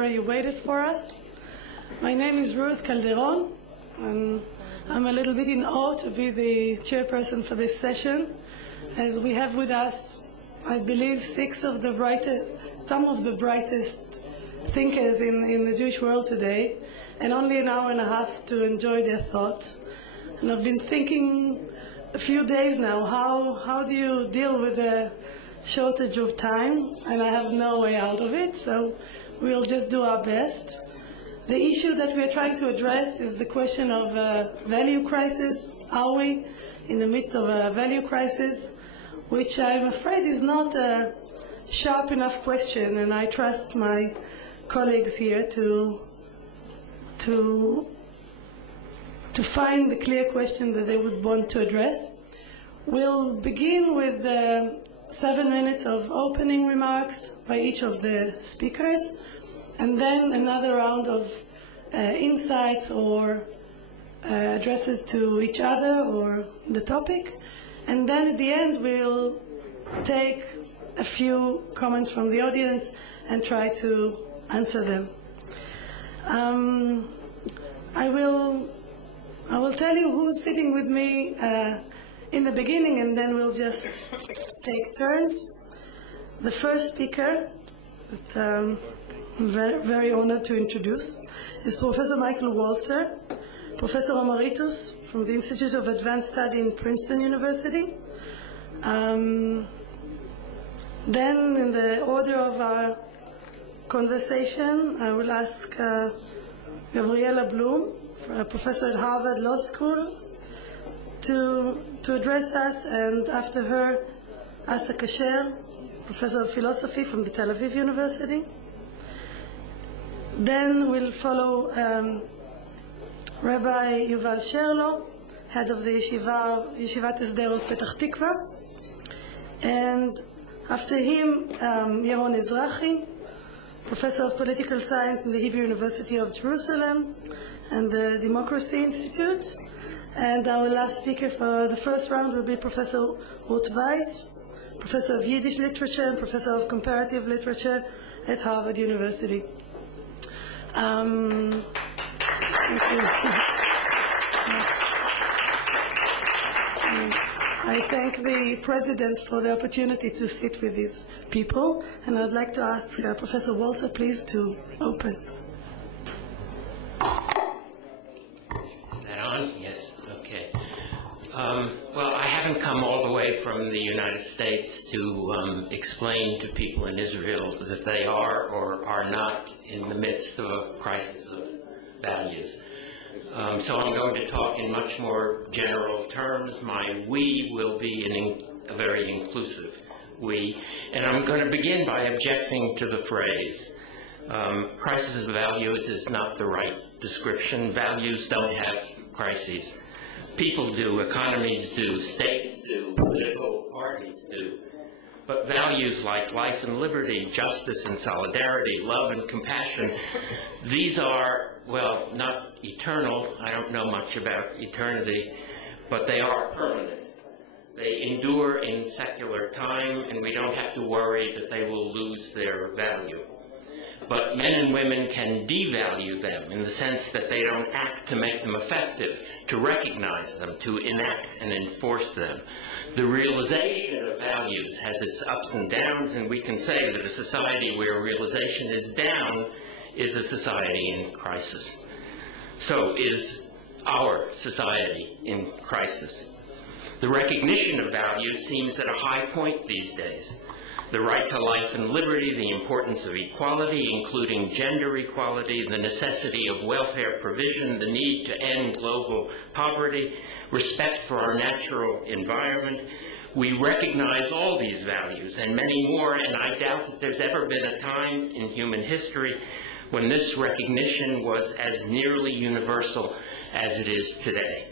You waited for us. My name is Ruth Calderon, and I'm a little bit in awe to be the chairperson for this session, as we have with us, I believe, some of the brightest thinkers in the Jewish world today, and only an hour and a half to enjoy their thoughts. And I've been thinking a few days now, how do you deal with the shortage of time? And I have no way out of it, so we'll just do our best. The issue that we're trying to address is the question of value crisis. Are we in the midst of a value crisis? Which I'm afraid is not a sharp enough question, and I trust my colleagues here to find the clear question that they would want to address. We'll begin with 7 minutes of opening remarks by each of the speakers, and then another round of insights or addresses to each other or the topic. And then at the end, we'll take a few comments from the audience and try to answer them. I will tell you who's sitting with me in the beginning, and then we'll just take turns. The first speaker that I'm very honored to introduce is Professor Michael Walzer, Professor Emeritus from the Institute of Advanced Study in Princeton University. Then, in the order of our conversation, I will ask Gabriela Bloom, a professor at Harvard Law School, to address us, and after her, Asa Kasher, professor of philosophy from the Tel Aviv University. Then we'll follow Rabbi Yuval Sherlo, head of the Yeshivat Sderot Petach Tikva. And after him, Yaron Ezrachi, professor of political science in the Hebrew University of Jerusalem and the Democracy Institute. And our last speaker for the first round will be Professor Ruth Weiss, professor of Yiddish literature and professor of comparative literature at Harvard University. Thank you. I thank the President for the opportunity to sit with these people, and I'd like to ask Professor Walzer, please, to open. Is that on? Yes, okay. Well, I haven't come all the way from the United States to explain to people in Israel that they are or are not in the midst of a crisis of values. So I'm going to talk in much more general terms. My we will be a very inclusive we. And I'm going to begin by objecting to the phrase. Crisis of values is not the right description. Values don't have crises. People do, economies do, states do, political parties do. But values like life and liberty, justice and solidarity, love and compassion, these are, well, not eternal. I don't know much about eternity, but they are permanent. They endure in secular time, and we don't have to worry that they will lose their value. But men and women can devalue them in the sense that they don't act to make them effective, to recognize them, to enact and enforce them. The realization of values has its ups and downs, and we can say that a society where realization is down is a society in crisis. So is our society in crisis. The recognition of values seems at a high point these days. The right to life and liberty, the importance of equality, including gender equality, the necessity of welfare provision, the need to end global poverty, respect for our natural environment. We recognize all these values and many more, and I doubt that there's ever been a time in human history when this recognition was as nearly universal as it is today.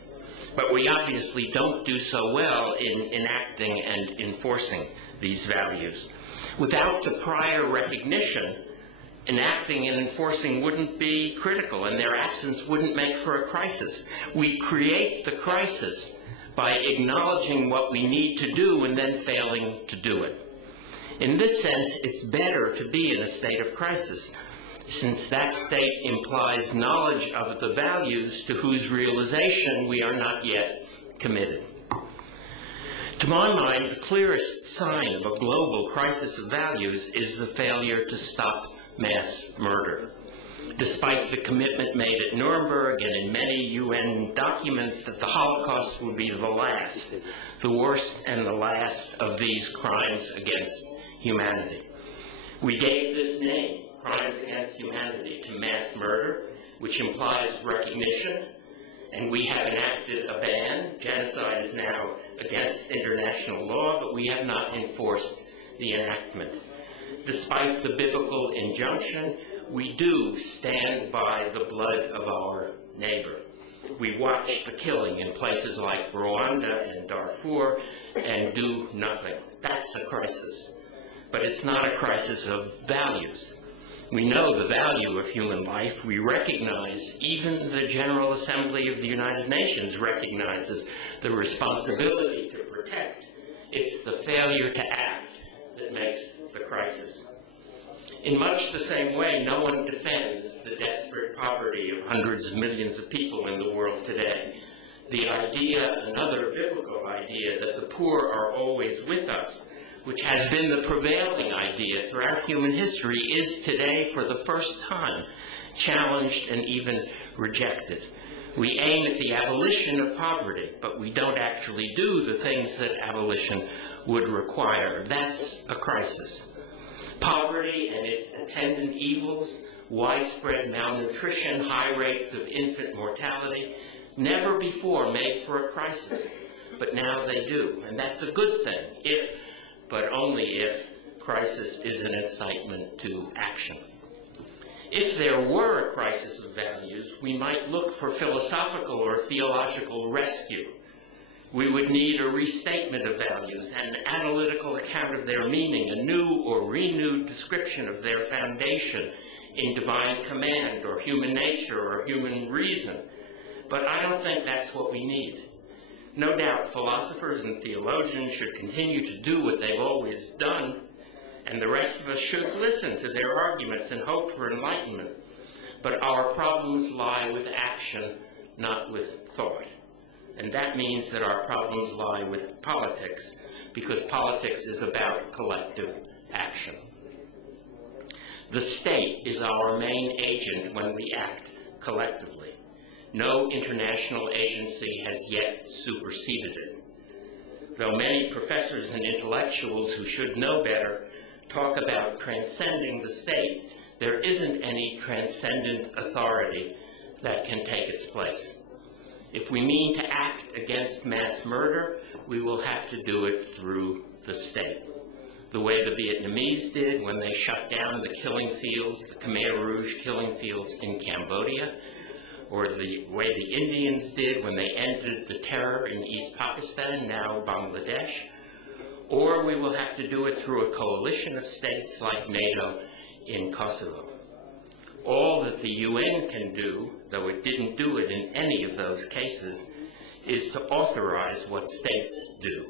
But we obviously don't do so well in enacting and enforcing these values. Without the prior recognition, enacting and enforcing wouldn't be critical, and their absence wouldn't make for a crisis. We create the crisis by acknowledging what we need to do and then failing to do it. In this sense, it's better to be in a state of crisis. since that state implies knowledge of the values to whose realization we are not yet committed. To my mind, the clearest sign of a global crisis of values is the failure to stop mass murder. Despite the commitment made at Nuremberg and in many UN documents that the Holocaust would be the last, the worst and the last of these crimes against humanity. We gave this name, crimes against humanity, to mass murder, which implies recognition, and we have enacted a ban. Genocide is now against international law, but we have not enforced the enactment. Despite the biblical injunction, we do stand by the blood of our neighbor. We watch the killing in places like Rwanda and Darfur and do nothing. That's a crisis. But it's not a crisis of values. We know the value of human life. We recognize, even the General Assembly of the United Nations recognizes the responsibility to protect. It's the failure to act that makes the crisis. In much the same way, no one defends the desperate poverty of hundreds of millions of people in the world today. The idea, another biblical idea, that the poor are always with us, which has been the prevailing idea throughout human history, is today, for the first time, challenged and even rejected. We aim at the abolition of poverty, but we don't actually do the things that abolition would require. That's a crisis. Poverty and its attendant evils, widespread malnutrition, high rates of infant mortality, never before made for a crisis, but now they do. And that's a good thing, if, but only if, crisis is an incitement to action. If there were a crisis of values, we might look for philosophical or theological rescue. We would need a restatement of values, an analytical account of their meaning, a new or renewed description of their foundation in divine command or human nature or human reason. But I don't think that's what we need. No doubt philosophers and theologians should continue to do what they've always done, and the rest of us should listen to their arguments and hope for enlightenment. But our problems lie with action, not with thought. And that means that our problems lie with politics, because politics is about collective action. The state is our main agent when we act collectively. No international agency has yet superseded it. Though many professors and intellectuals who should know better talk about transcending the state, there isn't any transcendent authority that can take its place. If we mean to act against mass murder, we will have to do it through the state. The way the Vietnamese did when they shut down the killing fields, the Khmer Rouge killing fields in Cambodia, or the way the Indians did when they ended the terror in East Pakistan, now Bangladesh, or we will have to do it through a coalition of states like NATO in Kosovo. All that the UN can do, though it didn't do it in any of those cases, is to authorize what states do.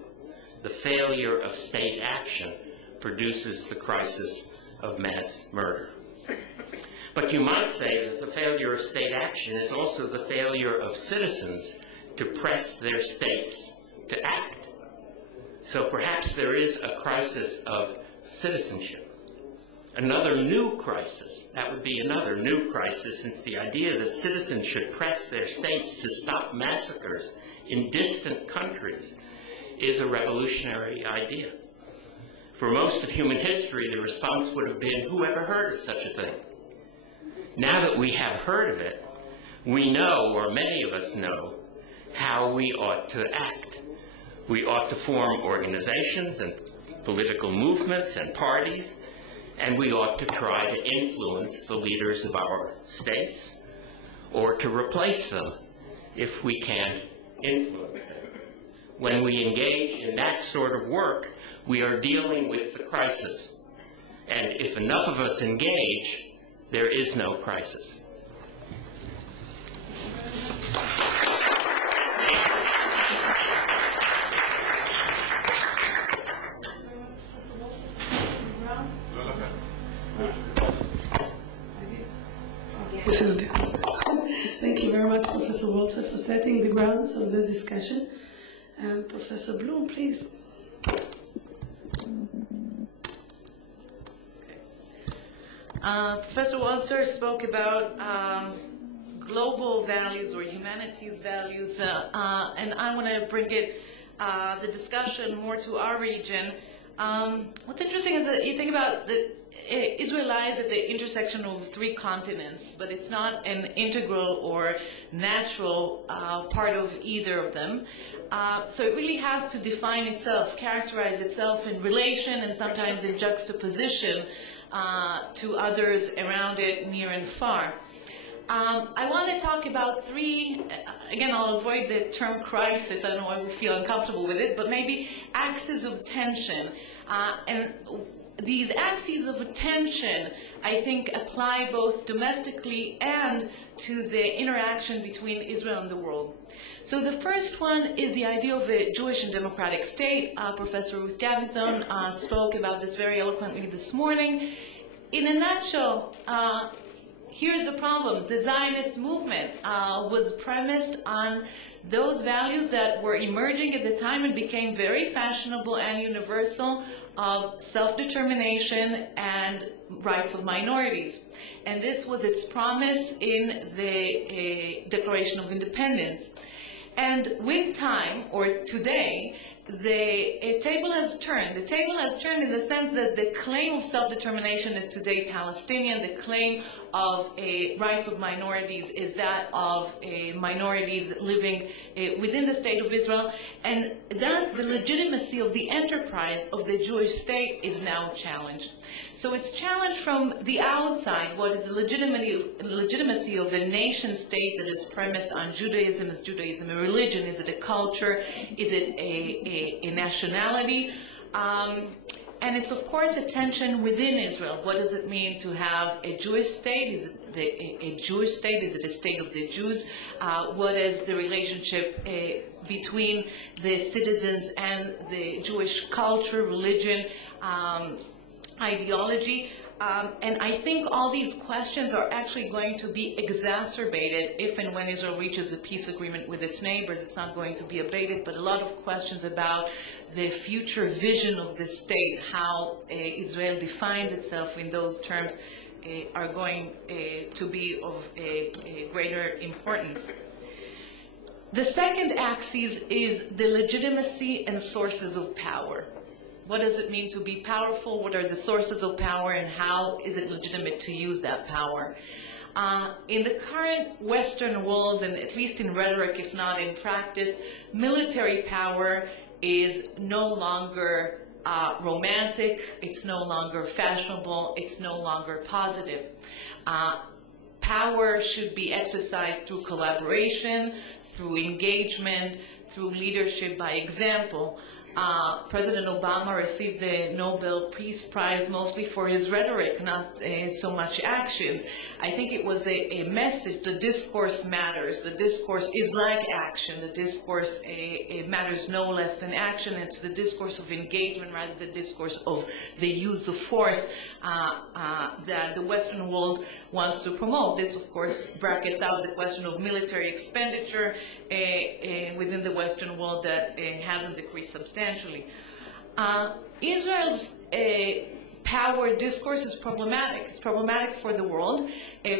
The failure of state action produces the crisis of mass murder. But you might say that the failure of state action is also the failure of citizens to press their states to act. So perhaps there is a crisis of citizenship. Another new crisis, that would be another new crisis, since the idea that citizens should press their states to stop massacres in distant countries is a revolutionary idea. For most of human history, the response would have been, who ever heard of such a thing? Now that we have heard of it, we know, or many of us know, how we ought to act. We ought to form organizations and political movements and parties, and we ought to try to influence the leaders of our states, or to replace them if we can't influence them. When we engage in that sort of work, we are dealing with the crisis. And if enough of us engage, there is no crisis. This is good. Thank you very much, Professor Walter, for setting the grounds of the discussion. And Professor Bloom, please. Professor Walter spoke about global values or humanities values, and I want to bring the discussion more to our region. What's interesting is that you think about Israel lies at the intersection of 3 continents, but it's not an integral or natural part of either of them. So it really has to define itself, characterize itself in relation and sometimes in juxtaposition to others around it, near and far. I want to talk about 3, again, I'll avoid the term crisis, I don't know why we feel uncomfortable with it, but maybe axes of tension. And these axes of tension, I think, apply both domestically and to the interaction between Israel and the world. So the first one is the idea of a Jewish and democratic state. Professor Ruth Gavison spoke about this very eloquently this morning. In a nutshell, here's the problem. The Zionist movement was premised on those values that were emerging at the time and became very fashionable and universal of self-determination and rights of minorities. And this was its promise in the Declaration of Independence. And with time, or today, the table has turned. The table has turned in the sense that the claim of self-determination is today Palestinian. The claim of rights of minorities is that of minorities living within the state of Israel. And thus the legitimacy of the enterprise of the Jewish state is now challenged. So it's challenged from the outside. What is the legitimacy of a nation state that is premised on Judaism? Is Judaism a religion? Is it a culture? Is it a nationality? And it's, of course, a tension within Israel. What does it mean to have a Jewish state? Is it a Jewish state? Is it a state of the Jews? What is the relationship between the citizens and the Jewish culture, religion, ideology? And I think all these questions are actually going to be exacerbated if and when Israel reaches a peace agreement with its neighbors. It's not going to be abated, but a lot of questions about the future vision of the state, how Israel defines itself in those terms, are going to be of greater importance. The second axis is the legitimacy and sources of power. What does it mean to be powerful? What are the sources of power, and how is it legitimate to use that power? In the current Western world, and at least in rhetoric, if not in practice, military power is no longer romantic, it's no longer fashionable, it's no longer positive. Power should be exercised through collaboration, through engagement, through leadership by example. President Obama received the Nobel Peace Prize mostly for his rhetoric, not so much actions. I think it was a message. The discourse matters. The discourse is like action. The discourse matters no less than action. It's the discourse of engagement rather than the discourse of the use of force that the Western world wants to promote. This, of course, brackets out the question of military expenditure within the Western world that hasn't decreased substantially. Israel's power discourse is problematic. It's problematic for the world,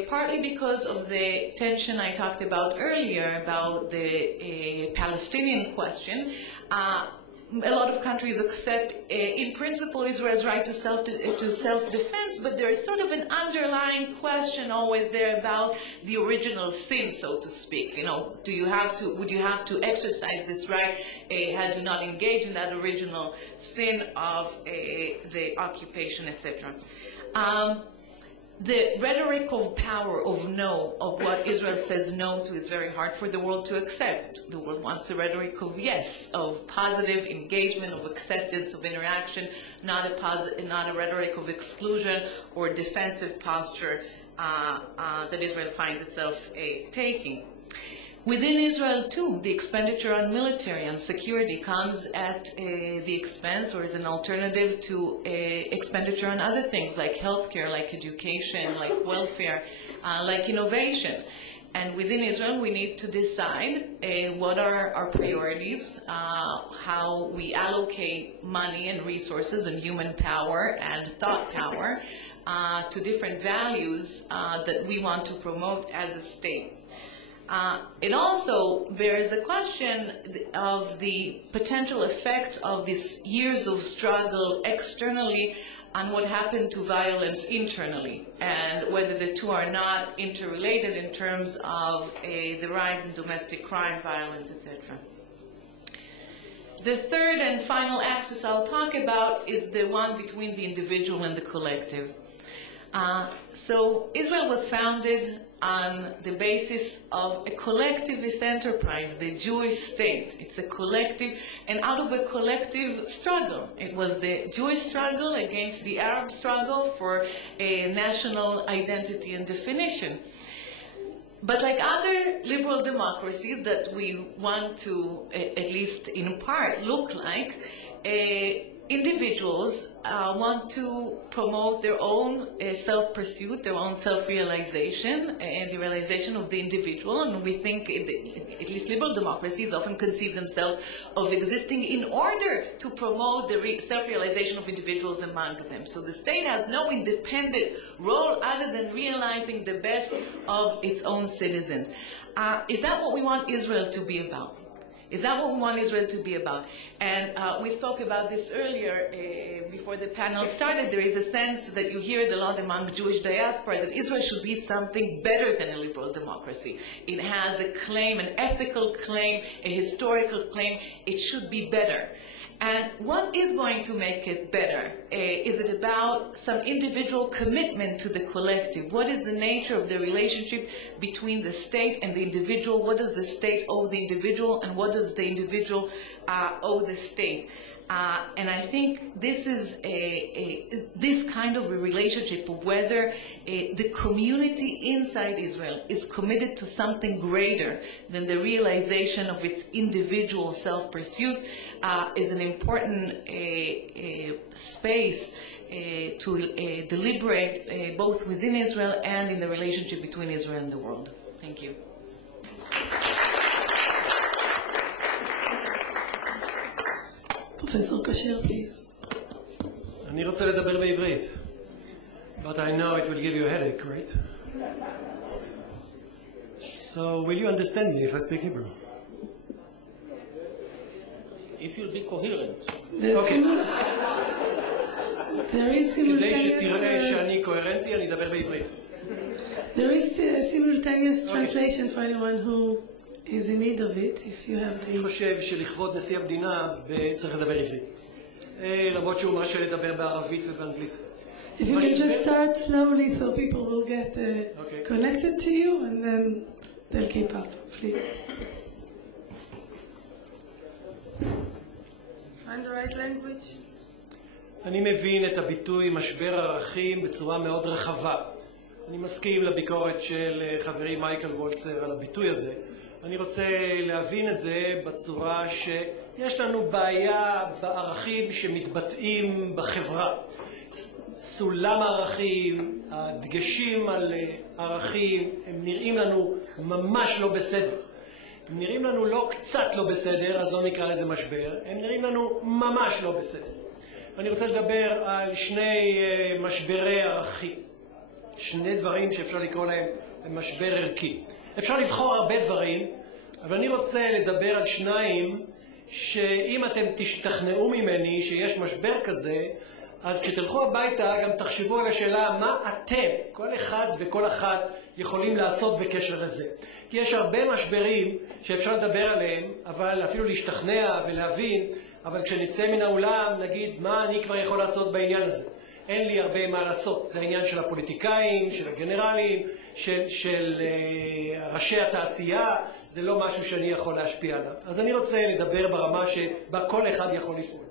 partly because of the tension I talked about earlier about the Palestinian question. A lot of countries accept, in principle, Israel's right to self-defense, but there is sort of an underlying question always there about the original sin, so to speak. You know, would you have to exercise this right had you not engaged in that original sin of the occupation, etc. The rhetoric of power, of no, of what Israel says no to is very hard for the world to accept. The world wants the rhetoric of yes, of positive engagement, of acceptance, of interaction, not a rhetoric of exclusion or defensive posture that Israel finds itself taking. Within Israel, too, the expenditure on military and security comes at the expense, or is an alternative to expenditure on other things like healthcare, like education, like welfare. like innovation. And within Israel, we need to decide what are our priorities, how we allocate money and resources and human power and thought power to different values that we want to promote as a state. It also bears a question of the potential effects of these years of struggle externally on what happened to violence internally, and whether the two are not interrelated in terms of the rise in domestic crime, violence, etc. The third and final axis I'll talk about is the one between the individual and the collective. So Israel was founded on the basis of a collectivist enterprise, the Jewish state. It's a collective, and out of a collective struggle. It was the Jewish struggle against the Arab struggle for a national identity and definition. But like other liberal democracies that we want to, at least in part, look like, individuals want to promote their own self-pursuit, their own self-realization, and the realization of the individual. And we think, at least liberal democracies often conceive themselves of existing in order to promote the self-realization of individuals among them. So the state has no independent role other than realizing the best of its own citizens. Is that what we want Israel to be about? Is that what we want Israel to be about? And we spoke about this earlier before the panel started. There is a sense that you hear it a lot among Jewish diaspora that Israel should be something better than a liberal democracy. It has a claim, an ethical claim, a historical claim. It should be better. And what is going to make it better? Is it about some individual commitment to the collective? What is the nature of the relationship between the state and the individual? What does the state owe the individual, and what does the individual owe the state? And I think this is this kind of a relationship of whether the community inside Israel is committed to something greater than the realization of its individual self-pursuit is an important space to deliberate both within Israel and in the relationship between Israel and the world. Thank you. Professor Kasher, please. אני רוצה לדבר בעברית. But I know it will give you a headache, right? So will you understand me if I speak Hebrew? If you'll be coherent. Okay. There is כדי שתראה שאני קוהרנטי, אני אדבר בעברית. There is a simultaneous translation for anyone who is in need of it, if you have אני the... חושב שלכבוד נשיא המדינה צריך לדבר עברית. למרות שהוא מרשה לדבר בערבית ובאנגלית. If you can just start slowly so people will get connected to you, and then they'll keep up, please. Find the right language. אני מבין את הביטוי משבר ערכים בצורה מאוד רחבה. אני מסכים לביקורת של חברי מייקל וולצר על הביטוי הזה. אני רוצה להבין את זה בצורה שיש לנו בעיה בערכים שמתבטאים בחברה. סולם הערכים, הדגשים על ערכים, הם נראים לנו ממש לא בסדר. הם נראים לנו לא קצת לא בסדר, אז לא נקרא לזה משבר. הם נראים לנו ממש לא בסדר. אני רוצה לדבר על שני משברי ערכים. שני דברים שאפשר לקרוא להם משבר ערכי. אפשר לבחור הרבה דברים, אבל אני רוצה לדבר על שניים שאם אתם תשתכנעו ממני שיש משבר כזה, אז כשתלכו הביתה גם תחשבו על השאלה מה אתם, כל אחד וכל אחת, יכולים לעשות בקשר לזה. כי יש הרבה משברים שאפשר לדבר עליהם, אבל אפילו להשתכנע ולהבין, אבל כשנצא מן האולם נגיד מה אני כבר יכול לעשות בעניין הזה. אין לי הרבה מה לעשות. זה העניין של הפוליטיקאים, של הגנרלים, של ראשי התעשייה. זה לא משהו שאני יכול להשפיע עליו. אז אני רוצה לדבר ברמה שבה כל אחד יכול לפעול.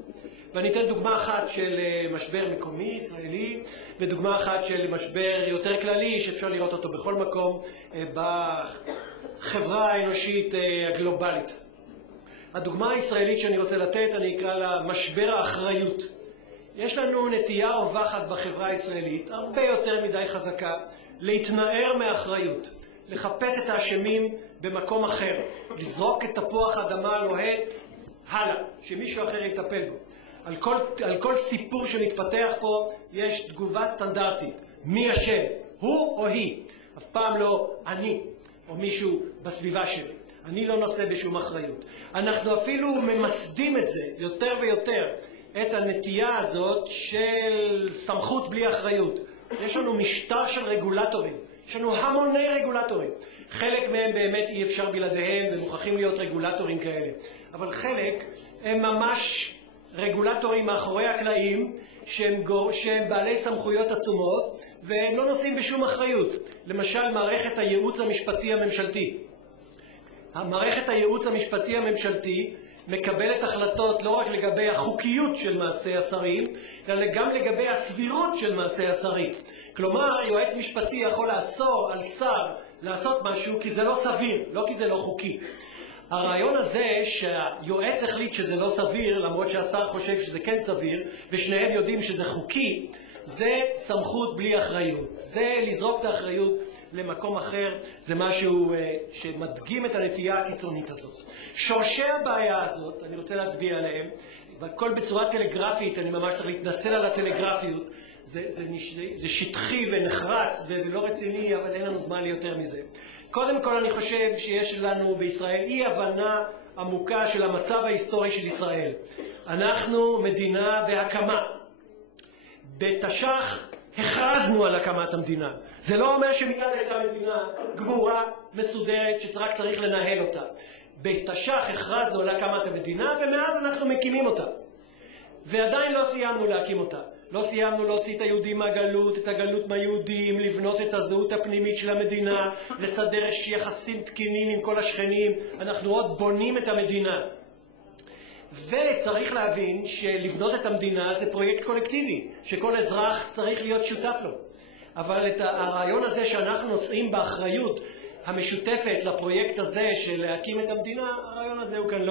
ואני אתן דוגמה אחת של משבר מקומי ישראלי, ודוגמה אחת של משבר יותר כללי שאפשר לראות אותו בכל מקום בחברה האנושית הגלובלית. הדוגמה הישראלית שאני רוצה לתת, אני אקרא לה משבר האחריות. יש לנו נטייה רווחת בחברה הישראלית, הרבה יותר מדי חזקה, להתנער מאחריות, לחפש את האשמים במקום אחר, לזרוק את תפוח האדמה הלוהט הלאה, שמישהו אחר יטפל בו. על כל סיפור שמתפתח פה יש תגובה סטנדרטית. מי אשם? הוא או היא? אף פעם לא אני או מישהו בסביבה שלי. אני לא נושא בשום אחריות. אנחנו אפילו ממסדים את זה יותר ויותר, את הנטייה הזאת של סמכות בלי אחריות. יש לנו משטר של רגולטורים, יש לנו המוני רגולטורים. חלק מהם באמת אי אפשר בלעדיהם ומוכרחים להיות רגולטורים כאלה. אבל חלק הם ממש רגולטורים מאחורי הקלעים שהם בעלי סמכויות עצומות והם לא נושאים בשום אחריות. למשל מערכת הייעוץ המשפטי הממשלתי. מערכת הייעוץ המשפטי הממשלתי מקבלת החלטות לא רק לגבי החוקיות של מעשי השרים, אלא גם לגבי הסבירות של מעשי השרים. כלומר, יועץ משפטי יכול לאסור על שר לעשות משהו כי זה לא סביר, לא כי זה לא חוקי. הרעיון הזה שהיועץ החליט שזה לא סביר, למרות שהשר חושב שזה כן סביר, ושניהם יודעים שזה חוקי, זה סמכות בלי אחריות. זה לזרוק את האחריות למקום אחר, זה משהו שמדגים את הנטייה הקיצונית הזאת. שורשי הבעיה הזאת, אני רוצה להצביע עליהם, והכל בצורה טלגרפית, אני ממש צריך להתנצל על הטלגרפיות, זה שטחי ונחרץ ולא רציני, אבל אין לנו זמן ליותר מזה. קודם כל אני חושב שיש לנו בישראל אי הבנה עמוקה של המצב ההיסטורי של ישראל. אנחנו מדינה בהקמה. בתש"ח הכרזנו על הקמת המדינה. זה לא אומר שמיד הייתה מדינה גמורה, מסודרת, שרק צריך לנהל אותה. בתש"ח הכרזנו על הקמת המדינה ומאז אנחנו מקימים אותה. ועדיין לא סיימנו להקים אותה. לא סיימנו להוציא את היהודים מהגלות, את הגלות מהיהודים, לבנות את הזהות הפנימית של המדינה, לסדר יחסים תקינים עם כל השכנים. אנחנו עוד בונים את המדינה. וצריך להבין שלבנות את המדינה זה פרויקט קולקטיבי, שכל אזרח צריך להיות שותף לו. אבל את הרעיון הזה שאנחנו נושאים באחריות המשותפת לפרויקט הזה של להקים את המדינה, הרעיון הזה הוא כאן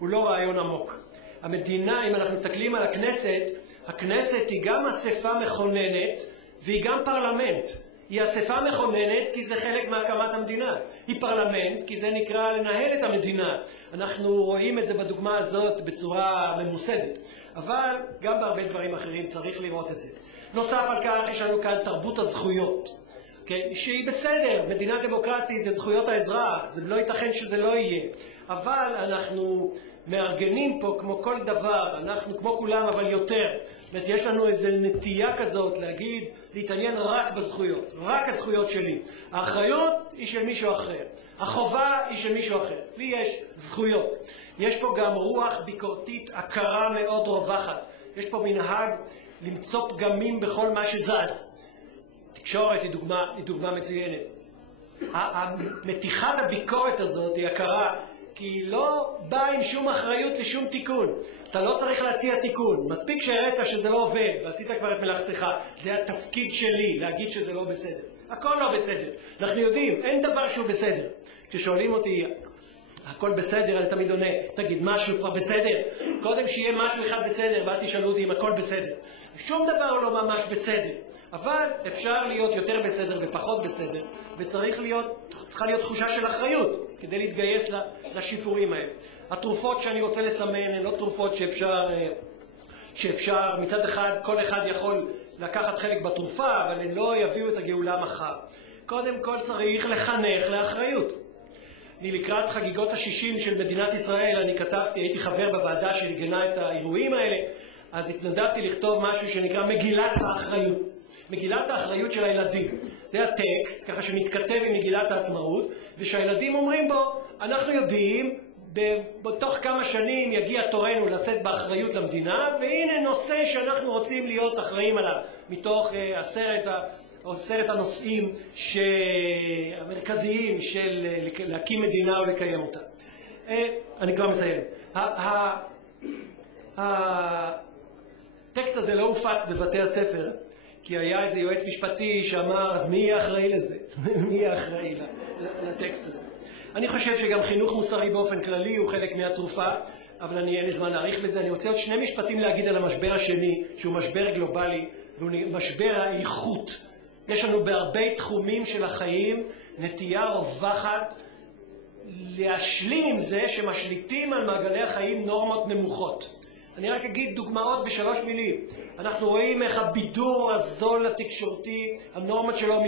לא רעיון עמוק. המדינה, אם אנחנו מסתכלים על הכנסת, הכנסת היא גם אספה מכוננת והיא גם פרלמנט. היא אספה מכוננת כי זה חלק מהקמת המדינה. היא פרלמנט כי זה נקרא לנהל את המדינה. אנחנו רואים את זה בדוגמה הזאת בצורה ממוסדת. אבל גם בהרבה דברים אחרים צריך לראות את זה. נוסף על כך יש לנו כאן תרבות הזכויות. שהיא בסדר, מדינה דמוקרטית זה זכויות האזרח, זה לא ייתכן שזה לא יהיה. אבל אנחנו מארגנים פה כמו כל דבר, אנחנו כמו כולם אבל יותר. יש לנו איזו נטייה כזאת להגיד, להתעניין רק בזכויות, רק הזכויות שלי. האחריות היא של מישהו אחר, החובה היא של מישהו אחר. לי יש זכויות. יש פה גם רוח ביקורתית עקרה מאוד רווחת. יש פה מנהג למצוא פגמים בכל מה שזז. תקשורת היא דוגמה מצוינת. מתיחת הביקורת הזאת היא הכרה, כי היא לא באה עם שום אחריות לשום תיקון. אתה לא צריך להציע תיקון. מספיק שהראית שזה לא עובד, ועשית כבר את מלאכתך. זה התפקיד שלי, להגיד שזה לא בסדר. הכל לא בסדר. אנחנו יודעים, אין דבר שהוא בסדר. כששואלים אותי, הכל בסדר, אני תמיד עונה, תגיד משהו כבר בסדר. קודם שיהיה משהו אחד בסדר, ואז תשאלו אותי אם הכל בסדר. שום דבר לא ממש בסדר. אבל אפשר להיות יותר בסדר ופחות בסדר, וצריכה להיות תחושה של אחריות כדי להתגייס לשיפורים האלה. התרופות שאני רוצה לסמן הן לא תרופות שאפשר מצד אחד, כל אחד יכול לקחת חלק בתרופה, אבל הן לא יביאו את הגאולה מחר. קודם כל צריך לחנך לאחריות. אני לקראת חגיגות ה-60 של מדינת ישראל, הייתי חבר בוועדה שארגנה את האירועים האלה, אז התנדבתי לכתוב משהו שנקרא מגילת האחריות. מגילת האחריות של הילדים. זה הטקסט, ככה שמתכתב עם מגילת העצמאות, ושהילדים אומרים בו, אנחנו יודעים, בתוך כמה שנים יגיע תורנו לשאת באחריות למדינה, והנה נושא שאנחנו רוצים להיות אחראים עליו, מתוך עשרת הנושאים המרכזיים של להקים מדינה ולקיים אותה. אני כבר מסיים. הטקסט הזה לא הופץ בבתי הספר, כי היה איזה יועץ משפטי שאמר, אז מי יהיה אחראי לזה? מי יהיה אחראי לטקסט הזה? אני חושב שגם חינוך מוסרי באופן כללי הוא חלק מהתרופה, אבל אין לי זמן להאריך לזה. אני רוצה עוד שני משפטים להגיד על המשבר השני, שהוא משבר גלובלי, והוא משבר האיכות. יש לנו בהרבה תחומים של החיים נטייה רווחת להשלים עם זה שמשליטים על מעגלי החיים נורמות נמוכות. אני רק אגיד דוגמאות בשלוש מילים. אנחנו רואים איך הבידור הזול התקשורתי, הנורמות שלו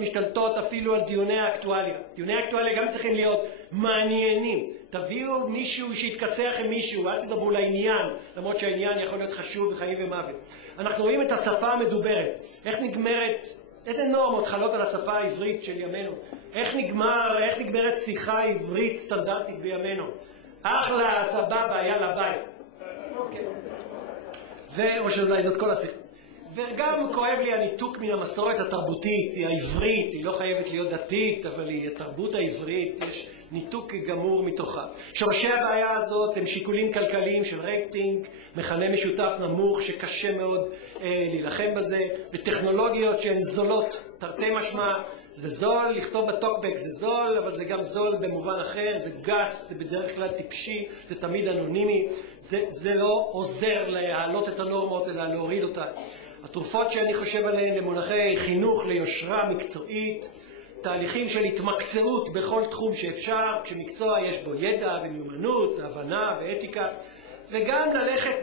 משתלטות אפילו על דיוני האקטואליה. דיוני האקטואליה גם צריכים להיות מעניינים. תביאו מישהו שיתכסח עם מישהו, אל תדברו לעניין, למרות שהעניין יכול להיות חשוב וחיים ומוות. אנחנו רואים את השפה המדוברת, איך נגמרת, איזה נורמות חלות על השפה העברית של ימינו, איך נגמרת שיחה עברית סטנדרטית בימינו. אחלה, סבבה, יאללה, ביי. או שאולי זאת כל השיחה. וגם כואב לי הניתוק מן המסורת התרבותית, היא העברית, היא לא חייבת להיות דתית, אבל היא התרבות העברית, יש ניתוק גמור מתוכה. שורשי הבעיה הזאת הם שיקולים כלכליים של רייטינג, מכנה משותף נמוך שקשה מאוד להילחם בזה, וטכנולוגיות שהן זולות, תרתי משמע, זה זול, לכתוב בטוקבק זה זול, אבל זה גם זול במובן אחר, זה גס, זה בדרך כלל טיפשי, זה תמיד אנונימי, זה לא עוזר להעלות את הנורמות אלא להוריד אותה. התרופות שאני חושב עליהן למונחי חינוך ליושרה מקצועית, תהליכים של התמקצעות בכל תחום שאפשר, כשמקצוע יש בו ידע ומיומנות והבנה ואתיקה, וגם ללכת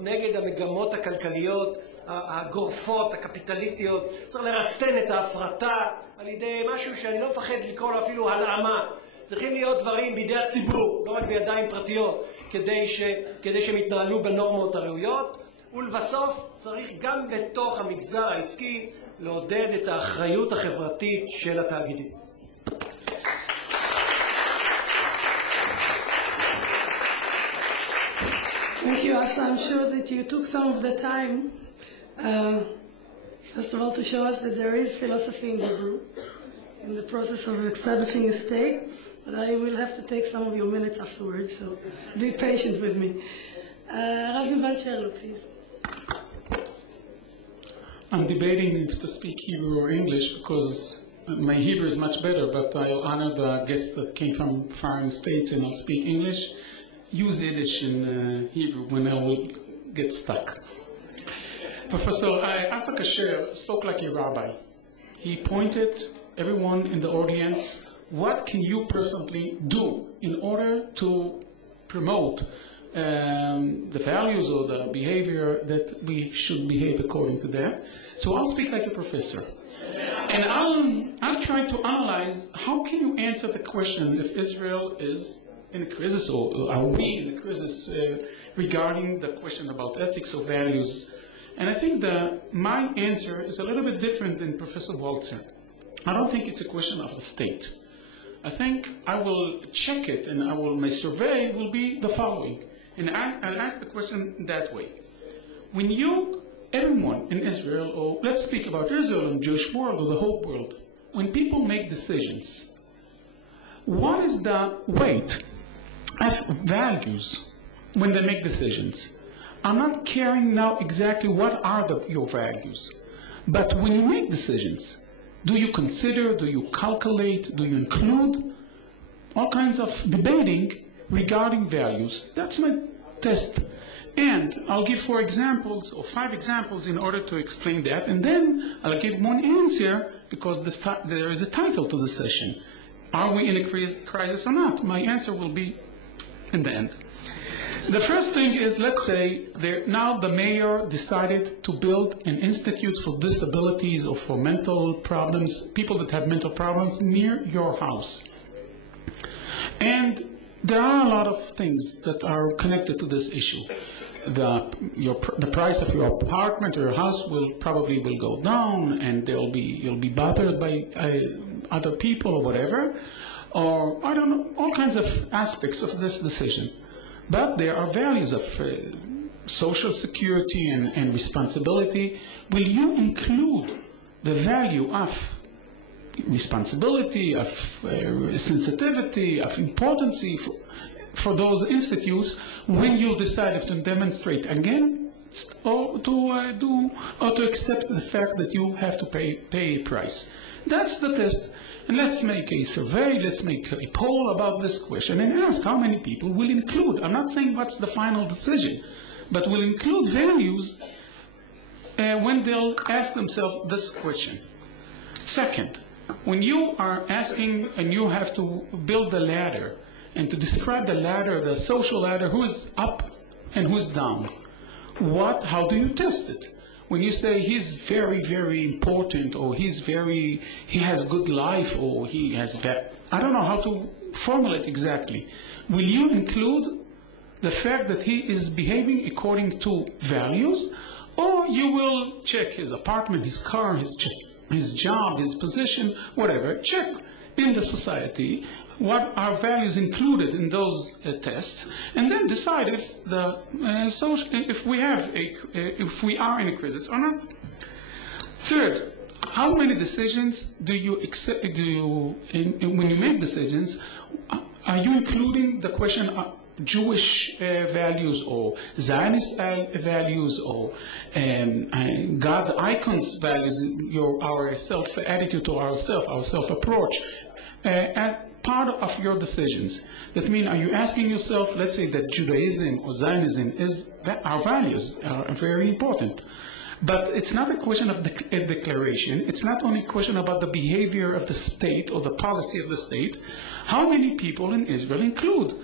נגד המגמות הכלכליות, הגורפות, הקפיטליסטיות. צריך לרסן את ההפרטה על ידי משהו שאני לא מפחד לקרוא לו אפילו הלאמה. צריכים להיות דברים בידי הציבור, לא רק בידיים פרטיות, כדי שהם יתנהלו בנורמות הראויות. ולבסוף צריך גם בתוך המגזר העסקי לעודד את האחריות החברתית של התאגידים. Thank you, Asa. I'm sure that you took some of the time, first of all, to show us that there is philosophy in Hebrew, in the process of establishing a state, but I will have to take some of your minutes afterwards, so be patient with me. Ravi Balcherlo, please. I'm debating if to speak Hebrew or English because my Hebrew is much better, but I'll honor the guests that came from foreign states and I'll speak English. Use Yiddish in Hebrew when I will get stuck. Professor Asa Kasher spoke like a rabbi. He pointed everyone in the audience, what can you personally do in order to promote the values or the behavior that we should behave according to that. So I'll speak like a professor. And I'll try to analyze how can you answer the question if Israel is in a crisis or are we in a crisis regarding the question about ethics or values. And I think my answer is a little bit different than Professor Walzer. I don't think it's a question of the state. I think I will check it and my survey will be the following. And I'll ask the question that way. When everyone in Israel, or let's speak about Israel and Jewish world or the whole world, when people make decisions, what is the weight of values when they make decisions? I'm not caring now exactly what are your values, but when you make decisions, do you consider, do you calculate, do you include all kinds of debating regarding values? That's my test. And I'll give 4 examples or 5 examples in order to explain that. And then I'll give one answer because there is a title to the session. Are we in a crisis or not? My answer will be in the end. The first thing is, let's say, now the mayor decided to build an institute for disabilities or for mental problems, people that have mental problems near your house. And there are a lot of things that are connected to this issue. The price of your apartment or your house will go down, and you'll be bothered by other people or whatever, or I don't know, all kinds of aspects of this decision. But there are values of social security and responsibility. Will you include the value of responsibility, of sensitivity, of importance for those institutes when you decide to demonstrate again or to accept the fact that you have to pay a price? That's the test. And let's make a survey, let's make a poll about this question and ask how many people will include. I'm not saying what's the final decision, but will include values when they'll ask themselves this question. Second, when you are asking and you have to build the ladder and to describe the ladder, the social ladder, who's up and who's down, how do you test it? When you say he's very, very important, or he has good life, or he has, I don't know how to formulate exactly. Will you include the fact that he is behaving according to values, or you will check his apartment, his car, his job, his position, whatever, check in the society what are values included in those tests, and then decide if if we are in a crisis or not. Third, how many decisions do you accept? When you make decisions, are you including the question of Jewish values or Zionist values or God's icons values, our self-attitude to ourself, our self-approach, as part of your decisions? That means, are you asking yourself, let's say that Judaism or Zionism our values are very important. But it's not a question of a declaration. It's not only a question about the behavior of the state or the policy of the state. How many people in Israel include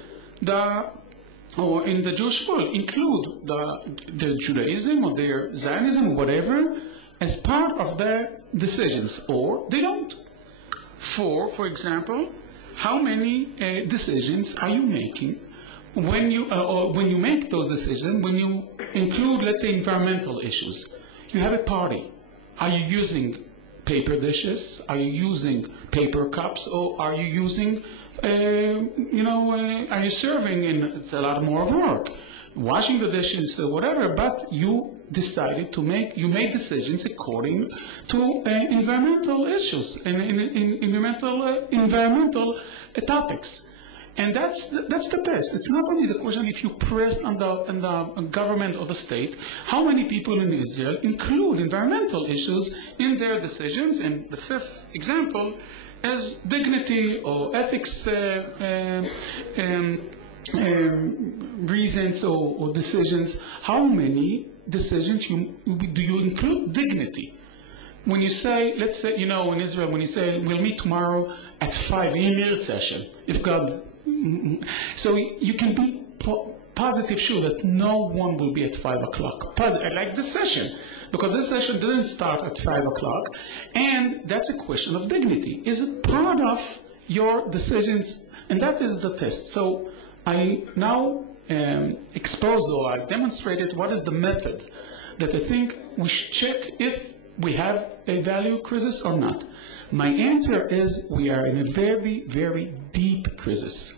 or in the Jewish world include the Judaism or their Zionism or whatever as part of their decisions, or they don't? For example, how many decisions are you making when you make those decisions, when you include, let's say, environmental issues? You have a party. Are you using paper dishes? Are you using paper cups? Or are you using, are you serving? And it's a lot more work. Washing the dishes or whatever, but you decided you made decisions according to environmental issues and environmental topics. And that's the test. It's not only the question if you press on the government or the state, how many people in Israel include environmental issues in their decisions. And the fifth example is dignity or ethics reasons or decisions. How many decisions do you include dignity? When you say, let's say, in Israel, when you say, we'll meet tomorrow at 5 email session, if God... So you can be positive sure that no one will be at 5 o'clock. Like this session, because this session didn't start at 5 o'clock, and that's a question of dignity. Is it part of your decisions? And that is the test. So I now exposed, or I demonstrated what is the method that I think we should check if we have a value crisis or not. My answer is we are in a very, very deep crisis.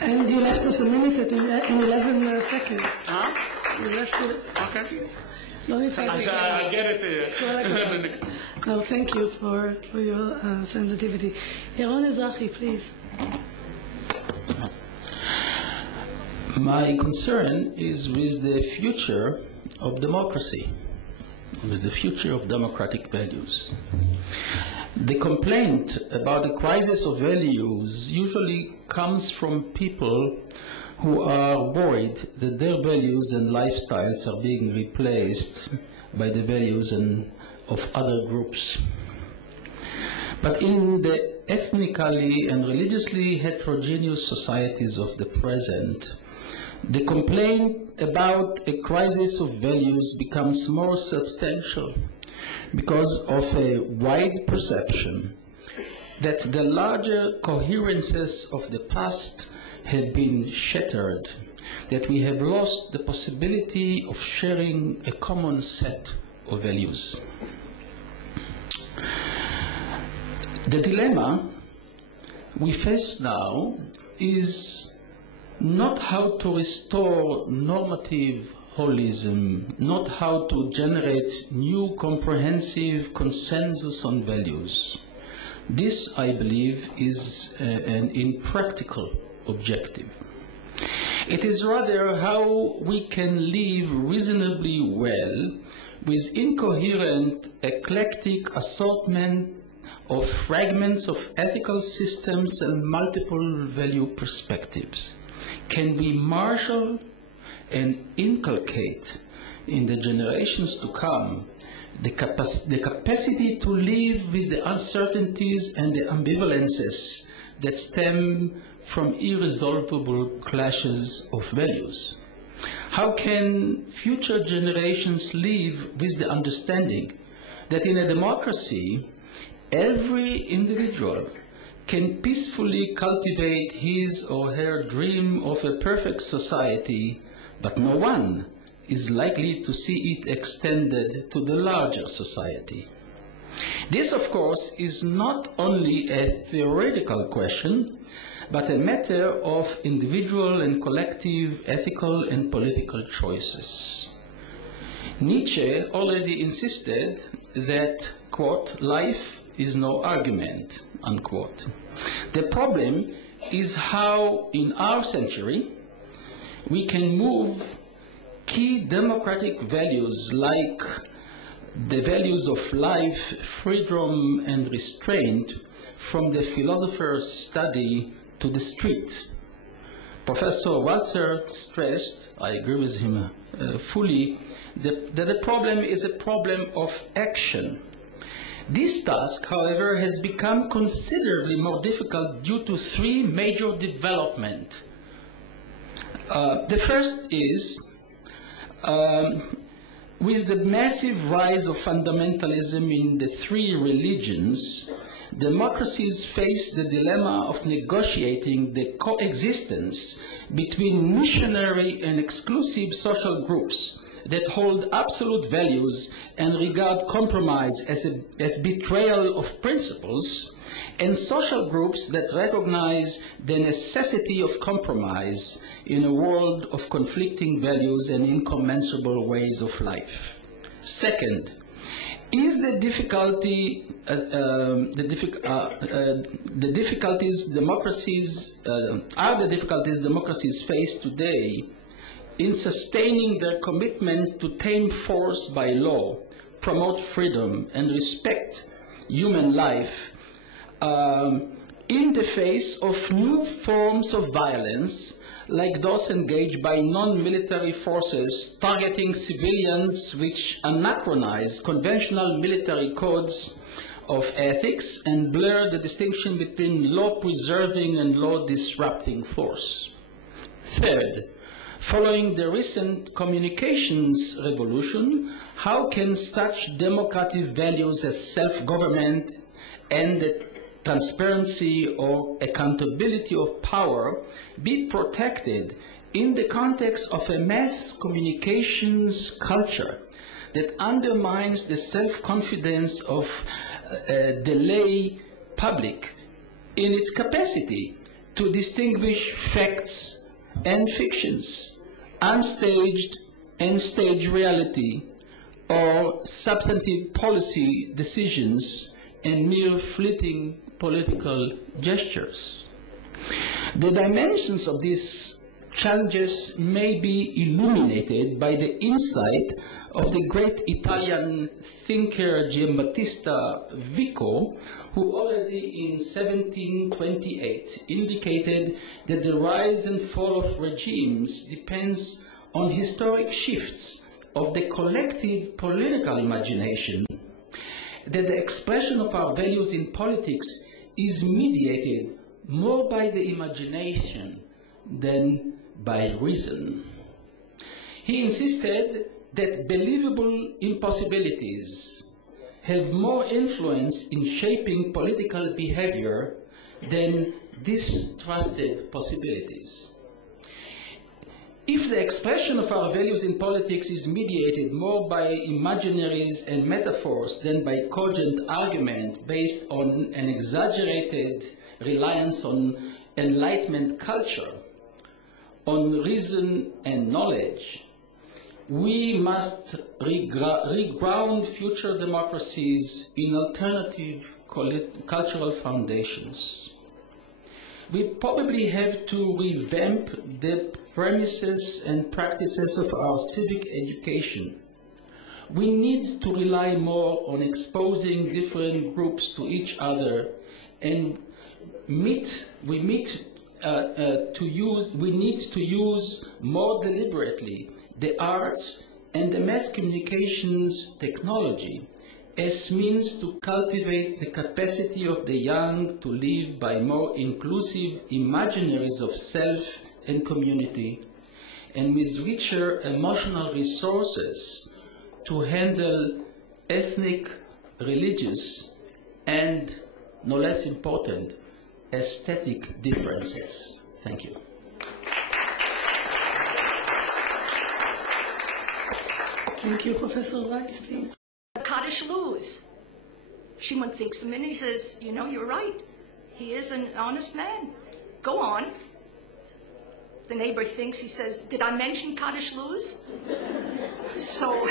And you left us a minute in 11 seconds. Huh? You left it. Okay. I get it. No, thank you for your sensitivity. Yaron Ezrahi, please. My concern is with the future of democracy, with the future of democratic values. The complaint about the crisis of values usually comes from people who are worried that their values and lifestyles are being replaced by the values of other groups. But in the ethnically and religiously heterogeneous societies of the present, the complaint about a crisis of values becomes more substantial because of a wide perception that the larger coherences of the past have been shattered, that we have lost the possibility of sharing a common set of values. The dilemma we face now is not how to restore normative holism, not how to generate new comprehensive consensus on values. This, I believe, is an impractical objective. It is rather how we can live reasonably well with incoherent, eclectic assortment of fragments of ethical systems and multiple value perspectives. Can we marshal and inculcate in the generations to come the capacity to live with the uncertainties and the ambivalences that stem from irresolvable clashes of values? How can future generations live with the understanding that in a democracy, every individual can peacefully cultivate his or her dream of a perfect society, but no one is likely to see it extended to the larger society? This, of course, is not only a theoretical question, but a matter of individual and collective ethical and political choices. Nietzsche already insisted that, quote, life is no argument, unquote. The problem is how, in our century, we can move key democratic values like the values of life, freedom, and restraint from the philosopher's study to the street. Professor Walzer stressed, I agree with him fully, that the problem is a problem of action. This task, however, has become considerably more difficult due to three major developments. The first is, with the massive rise of fundamentalism in the three religions, democracies face the dilemma of negotiating the coexistence between missionary and exclusive social groups that hold absolute values and regard compromise as betrayal of principles, and social groups that recognize the necessity of compromise in a world of conflicting values and incommensurable ways of life. Second, is the difficulties democracies face today in sustaining their commitment to tame force by law, promote freedom, and respect human life in the face of new forms of violence, like those engaged by non-military forces targeting civilians, which anachronize conventional military codes of ethics and blur the distinction between law-preserving and law-disrupting force. Third, following the recent communications revolution, how can such democratic values as self-government and the transparency or accountability of power be protected in the context of a mass communications culture that undermines the self-confidence of the lay public in its capacity to distinguish facts and fictions, unstaged and staged reality, or substantive policy decisions and mere fleeting political gestures? The dimensions of these challenges may be illuminated by the insight of the great Italian thinker Giambattista Vico, who already in 1728 indicated that the rise and fall of regimes depends on historic shifts of the collective political imagination, that the expression of our values in politics is mediated more by the imagination than by reason. He insisted that believable impossibilities have more influence in shaping political behavior than distrusted possibilities. If the expression of our values in politics is mediated more by imaginaries and metaphors than by cogent argument based on an exaggerated reliance on Enlightenment culture, on reason and knowledge, we must reground future democracies in alternative cultural foundations. We probably have to revamp the premises and practices of our civic education. We need to rely more on exposing different groups to each other, and we need to use more deliberately the arts and the mass communications technology as means to cultivate the capacity of the young to live by more inclusive imaginaries of self and community, and with richer emotional resources to handle ethnic, religious, and, no less important, aesthetic differences. Thank you. Thank you, Professor Weiss, please. Kaddish Luz. Shimon thinks a minute, he says, you know, you're right. He is an honest man. Go on. The neighbor thinks, he says, did I mention Kaddish Luz? So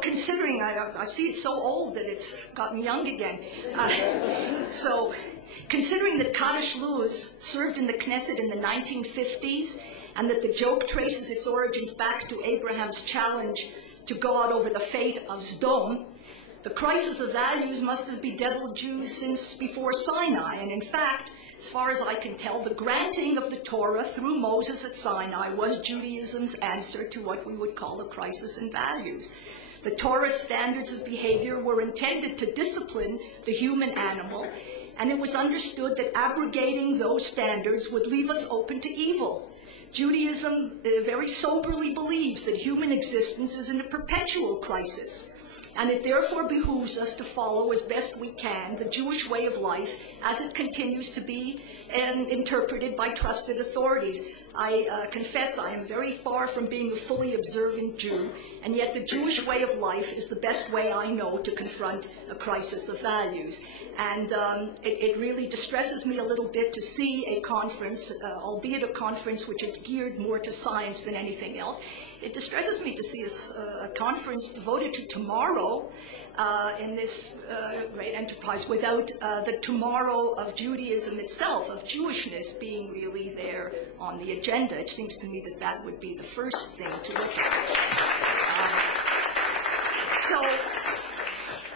considering, I see it's so old that it's gotten young again. So considering that Kaddish Luz served in the Knesset in the 1950s, and that the joke traces its origins back to Abraham's challenge to go out over the fate of Sdom, the crisis of values must have bedeviled Jews since before Sinai. And in fact, as far as I can tell, the granting of the Torah through Moses at Sinai was Judaism's answer to what we would call a crisis in values. The Torah's standards of behavior were intended to discipline the human animal, and it was understood that abrogating those standards would leave us open to evil. Judaism very soberly believes that human existence is in a perpetual crisis, and it therefore behooves us to follow as best we can the Jewish way of life as it continues to be interpreted by trusted authorities. I confess I am very far from being a fully observant Jew, and yet the Jewish way of life is the best way I know to confront a crisis of values. And it really distresses me a little bit to see a conference, albeit a conference which is geared more to science than anything else. It distresses me to see a conference devoted to tomorrow in this great enterprise without the tomorrow of Judaism itself, of Jewishness being really there on the agenda. It seems to me that that would be the first thing to look at. So,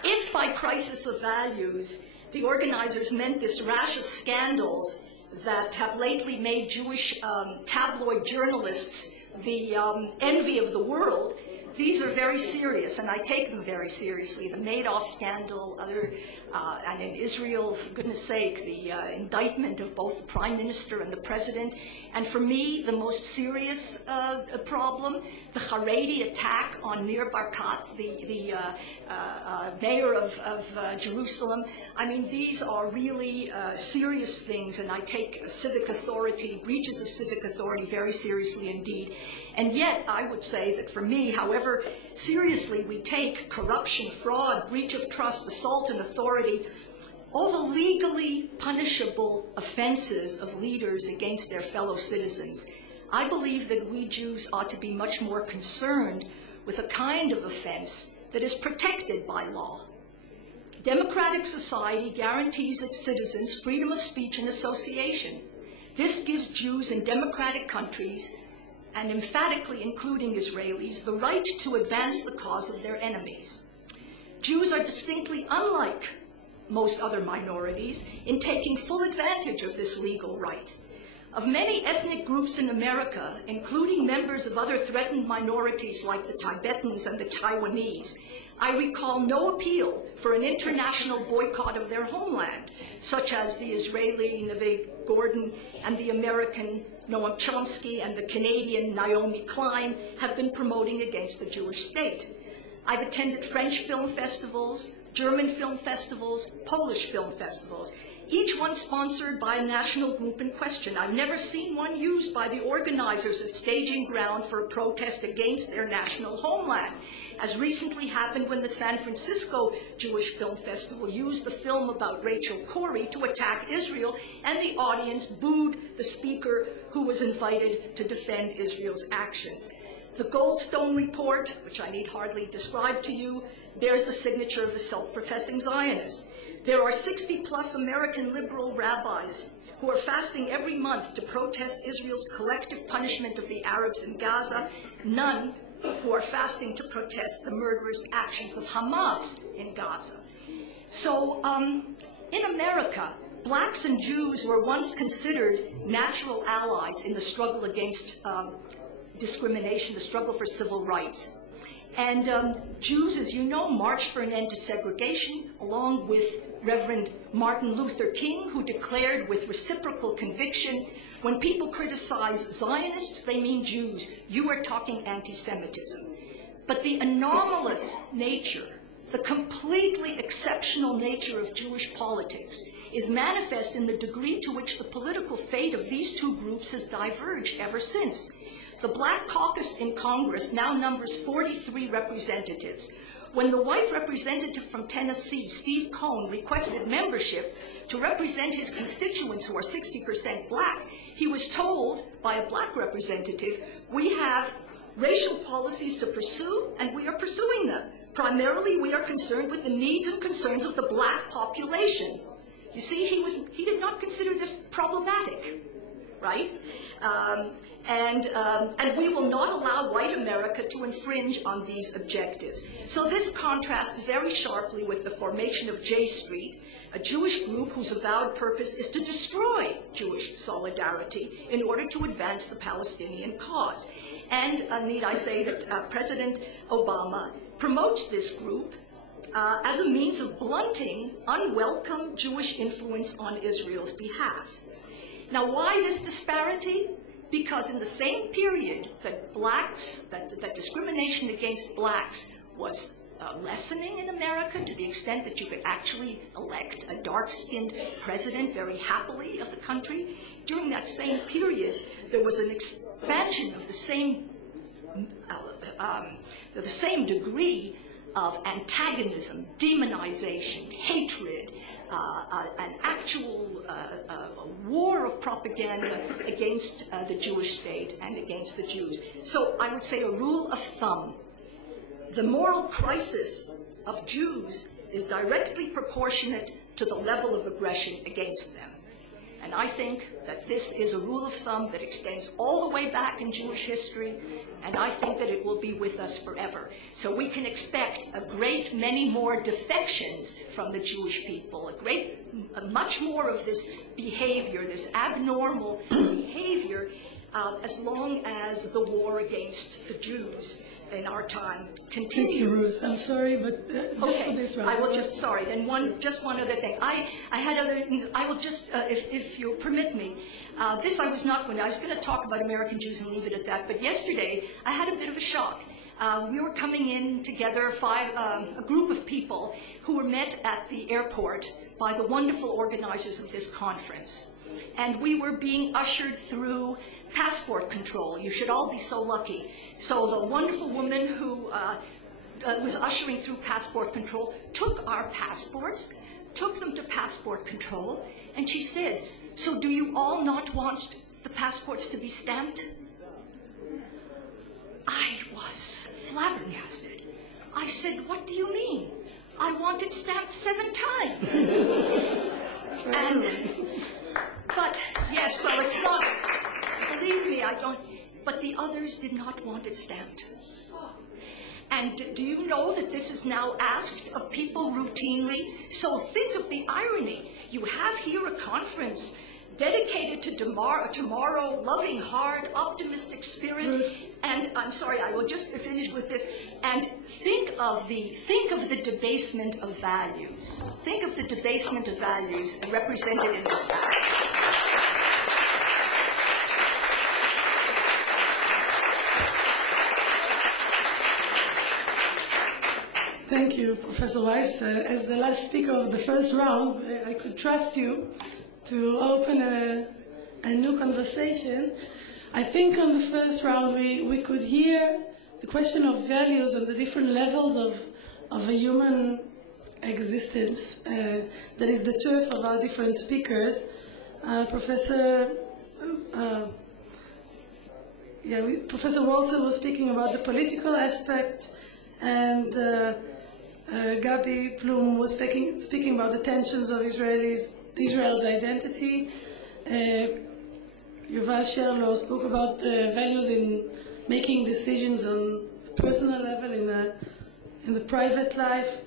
if by crisis of values the organizers meant this rash of scandals that have lately made Jewish tabloid journalists the envy of the world, these are very serious, and I take them very seriously. The Madoff scandal, and in Israel, for goodness sake, the indictment of both the Prime Minister and the President. And for me, the most serious problem, the Haredi attack on Nir Barkat, the mayor of Jerusalem. I mean, these are really serious things, and I take civic authority, breaches of civic authority, very seriously indeed. And yet, I would say that for me, however seriously we take corruption, fraud, breach of trust, assault on authority, all the legally punishable offenses of leaders against their fellow citizens, I believe that we Jews ought to be much more concerned with a kind of offense that is protected by law. Democratic society guarantees its citizens freedom of speech and association. This gives Jews in democratic countries, and emphatically including Israelis, the right to advance the cause of their enemies. Jews are distinctly unlike most other minorities in taking full advantage of this legal right. Of many ethnic groups in America, including members of other threatened minorities like the Tibetans and the Taiwanese, I recall no appeal for an international boycott of their homeland, such as the Israeli Neve Gordon and the American Noam Chomsky and the Canadian Naomi Klein have been promoting against the Jewish state. I've attended French film festivals, German film festivals, Polish film festivals, each one sponsored by a national group in question. I've never seen one used by the organizers as staging ground for a protest against their national homeland, as recently happened when the San Francisco Jewish Film Festival used the film about Rachel Corrie to attack Israel, and the audience booed the speaker who was invited to defend Israel's actions. The Goldstone Report, which I need hardly describe to you, bears the signature of the self-professing Zionists. There are 60-plus American liberal rabbis who are fasting every month to protest Israel's collective punishment of the Arabs in Gaza, none who are fasting to protest the murderous actions of Hamas in Gaza. So in America, blacks and Jews were once considered natural allies in the struggle against discrimination, the struggle for civil rights. And Jews, as you know, marched for an end to segregation, along with Reverend Martin Luther King, who declared with reciprocal conviction, when people criticize Zionists, they mean Jews. You are talking anti-Semitism. But the anomalous nature, the completely exceptional nature of Jewish politics is manifest in the degree to which the political fate of these two groups has diverged ever since. The Black Caucus in Congress now numbers 43 representatives. When the white representative from Tennessee, Steve Cohn, requested membership to represent his constituents who are 60% black, he was told by a black representative, we have racial policies to pursue, and we are pursuing them. Primarily, we are concerned with the needs and concerns of the black population. You see, he did not consider this problematic, right? And we will not allow white America to infringe on these objectives. So this contrasts very sharply with the formation of J Street, a Jewish group whose avowed purpose is to destroy Jewish solidarity in order to advance the Palestinian cause. And need I say that President Obama promotes this group as a means of blunting unwelcome Jewish influence on Israel's behalf. Now, why this disparity? Because in the same period that that discrimination against blacks was lessening in America to the extent that you could actually elect a dark-skinned president very happily of the country, during that same period, there was an expansion of the same degree of antagonism, demonization, hatred, an actual war of propaganda against the Jewish state and against the Jews. So I would say a rule of thumb. The moral crisis of Jews is directly proportionate to the level of aggression against them. And I think that this is a rule of thumb that extends all the way back in Jewish history, and I think that it will be with us forever. So we can expect a great many more defections from the Jewish people, much more of this behavior, this abnormal behavior, as long as the war against the Jews in our time continues. Thank you, Ruth. I'm sorry, but okay, I will just, sorry, then just one other thing. I had other things, I will just, if you'll permit me, I was going to talk about American Jews and leave it at that, but yesterday I had a bit of a shock. We were coming in together, a group of people who were met at the airport by the wonderful organizers of this conference. And we were being ushered through passport control. You should all be so lucky. So the wonderful woman who was ushering through passport control took our passports, took them to passport control, and she said, so do you all not want the passports to be stamped? I was flabbergasted. I said, what do you mean? I want it stamped 7 times. But, yes, well, it's not, believe me, I don't, but the others did not want it stamped. And do you know that this is now asked of people routinely? So think of the irony. You have here a conference dedicated to tomorrow, loving heart, optimistic spirit, and I'm sorry, I will just finish with this, and think of the debasement of values. Think of the debasement of values represented in this act. Thank you, Professor Weiss. As the last speaker of the first round, I could trust you to open a new conversation. I think on the first round we could hear the question of values and the different levels of a human existence. That is the turf of our different speakers. Professor Walzer was speaking about the political aspect, and Gabi Plum was speaking about the tensions of Israel's identity. Yuval Sherlow spoke about values in making decisions on a personal level, in the private life.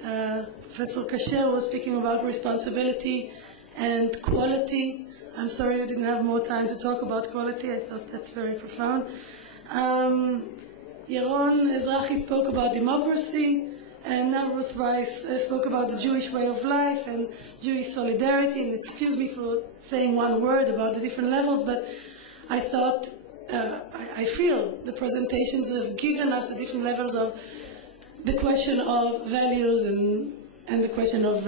Professor Kasher was speaking about responsibility and quality. I'm sorry I didn't have more time to talk about quality. I thought that's very profound. Yaron Ezrahi spoke about democracy, and now Ruth Rice spoke about the Jewish way of life and Jewish solidarity. And excuse me for saying one word about the different levels, but I thought, I feel the presentations have given us the different levels of the question of values and the question of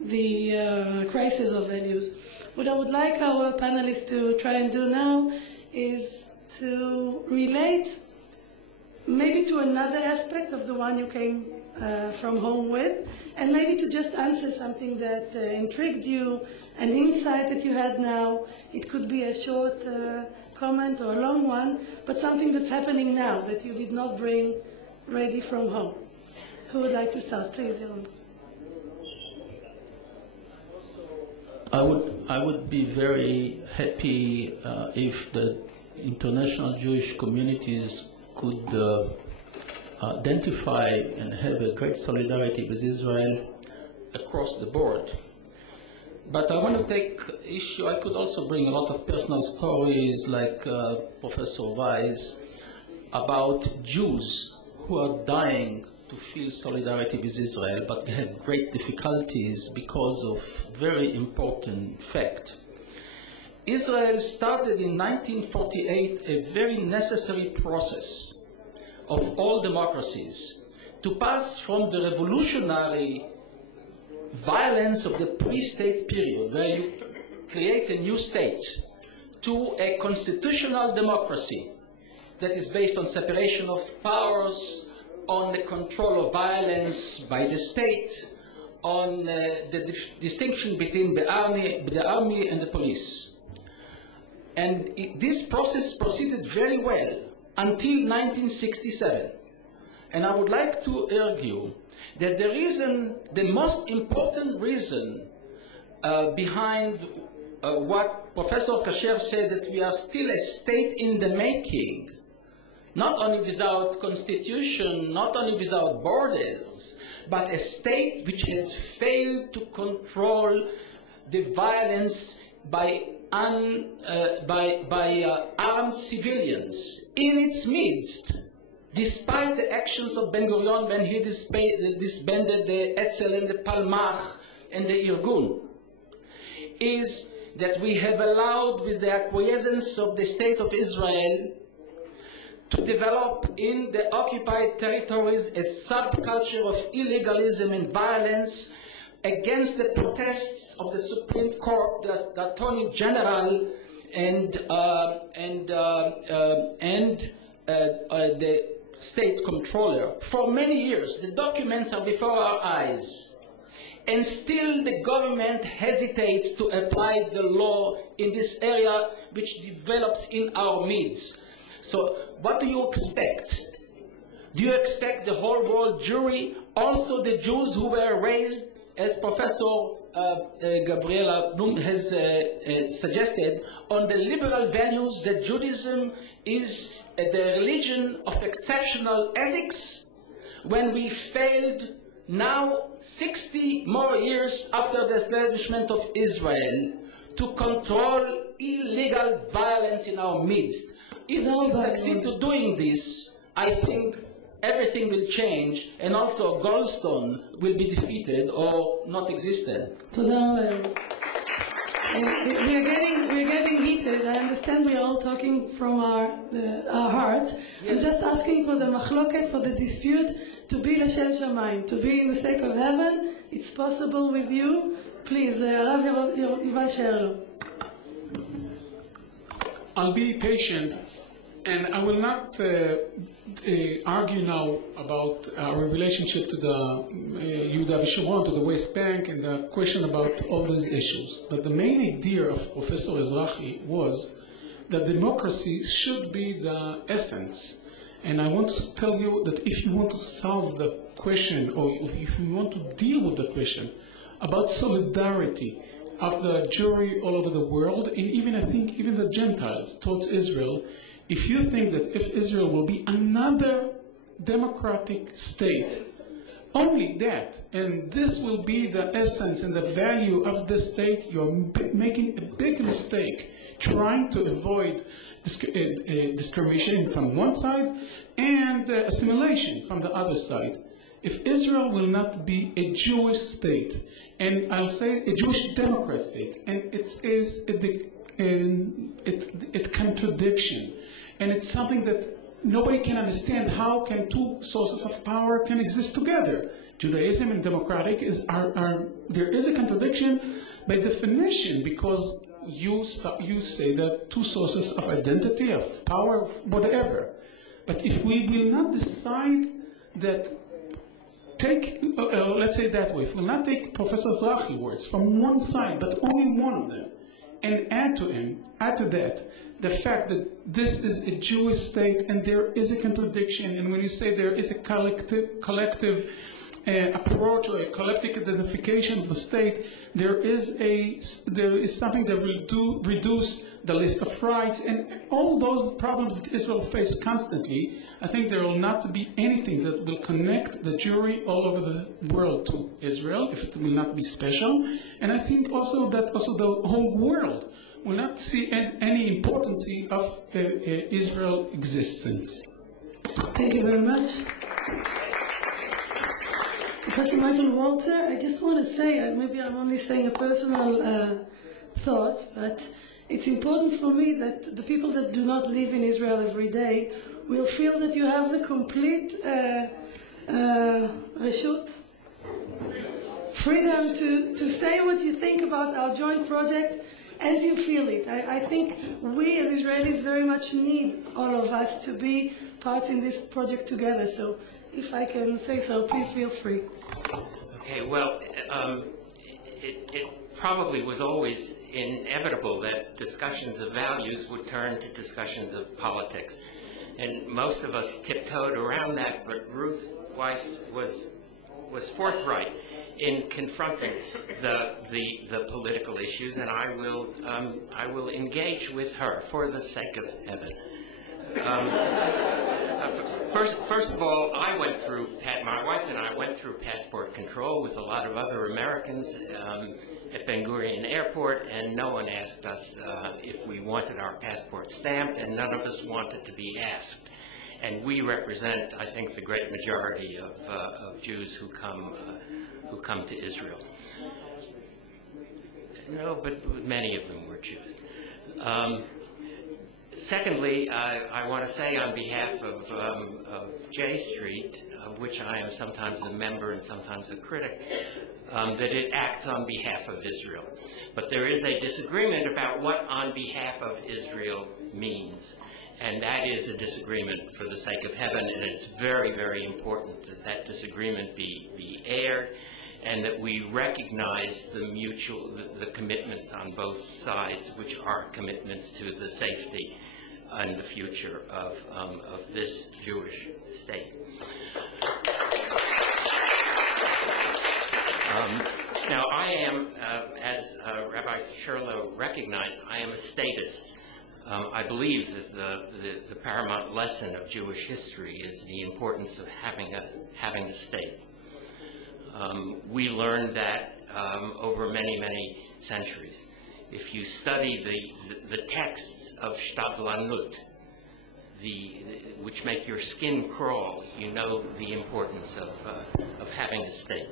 the crisis of values. What I would like our panelists to try and do now is to relate maybe to another aspect of the one you came from home with, and maybe to just answer something that intrigued you, an insight that you had now. It could be a short comment or a long one, but something that's happening now that you did not bring ready from home. Who would like to start? Please, Yaron. I would be very happy if the international Jewish communities could identify and have a great solidarity with Israel across the board. But I want to take issue, I could also bring a lot of personal stories like Professor Weiss about Jews who are dying to feel solidarity with Israel, but have great difficulties because of very important fact. Israel started in 1948 a very necessary process of all democracies to pass from the revolutionary violence of the pre-state period, where you create a new state, to a constitutional democracy that is based on separation of powers, on the control of violence by the state, on the distinction between the army and the police. And this process proceeded very well until 1967. And I would like to argue that the most important reason behind what Professor Kasher said, that we are still a state in the making, not only without constitution, not only without borders, but a state which has failed to control the violence by armed civilians in its midst, despite the actions of Ben-Gurion when he disbanded the Etzel and the Palmach and the Irgun, is that we have allowed, with the acquiescence of the State of Israel, to develop in the occupied territories a subculture of illegalism and violence against the protests of the Supreme Court, the Attorney General, and the State Controller. For many years, the documents are before our eyes, and still the government hesitates to apply the law in this area which develops in our midst. So what do you expect? Do you expect the whole world Jewry, also the Jews who were raised, as Professor Gabriela Blum has suggested, on the liberal values that Judaism is the religion of exceptional ethics, when we failed now 60 more years after the establishment of Israel to control illegal violence in our midst? If we succeed to doing this, I think everything will change, and also Goldstone will be defeated or not existent. We're getting heated. I understand we're all talking from our hearts. Yes. I'm just asking for the machloket, for the dispute, to be l'shem shamayim, to be in the sake of heaven. It's possible with you. Please, Rav Yuval Sherlo. I'll be patient, and I will not argue now about our relationship to the Yehuda V'Shomron, to the West Bank, and the question about all these issues. But the main idea of Professor Ezrahi was that democracy should be the essence. And I want to tell you that if you want to solve the question, or if you want to deal with the question about solidarity of the Jewry all over the world, and even, I think, even the Gentiles towards Israel, if you think that if Israel will be another democratic state, only that, and this will be the essence and the value of this state, you're making a big mistake. trying to avoid discrimination from one side and assimilation from the other side. If Israel will not be a Jewish state, and I'll say a Jewish democrat state, and it's contradiction, and it's something that nobody can understand. How can two sources of power can exist together? Judaism and democratic there is a contradiction by definition, because you say that two sources of identity, of power, whatever. But if we will not decide that, let's say that way, if we will not take Professor Zrachi's words from one side, but only one of them, and add to that the fact that this is a Jewish state and there is a contradiction, and when you say there is a collective approach or a collective identification of the state, there is something that will reduce the list of rights and all those problems that Israel faces constantly. I think there will not be anything that will connect the Jewry all over the world to Israel, if it will not be special. And I think also that the whole world will not see any importance of Israel's existence. Thank you very much. Professor Michael Walzer, I just want to say, maybe I'm only saying a personal thought, but it's important for me that the people that do not live in Israel every day will feel that you have the complete freedom to say what you think about our joint project as you feel it. I think we as Israelis very much need all of us to be parts in this project together. So if I can say so, please feel free. Okay, well, it probably was always inevitable that discussions of values would turn to discussions of politics. And most of us tiptoed around that, but Ruth Weiss was forthright in confronting the political issues, and I will engage with her for the sake of heaven. First of all, my wife and I went through passport control with a lot of other Americans at Ben Gurion Airport, and no one asked us if we wanted our passport stamped, and none of us wanted to be asked. And we represent, I think, the great majority of Jews who come to Israel. No, but many of them were Jews. Secondly, I want to say on behalf of J Street, of which I am sometimes a member and sometimes a critic, that it acts on behalf of Israel. But there is a disagreement about what on behalf of Israel means. And that is a disagreement for the sake of heaven, and it's very, very important that that disagreement be aired, and that we recognize the commitments on both sides, which are commitments to the safety and the future of this Jewish state. Now, I am, as Rabbi Sherlow recognized, I am a statist. I believe that the paramount lesson of Jewish history is the importance of having a state. We learned that over many, many centuries. If you study the texts of Shtadlanut, which make your skin crawl, you know the importance of having a state.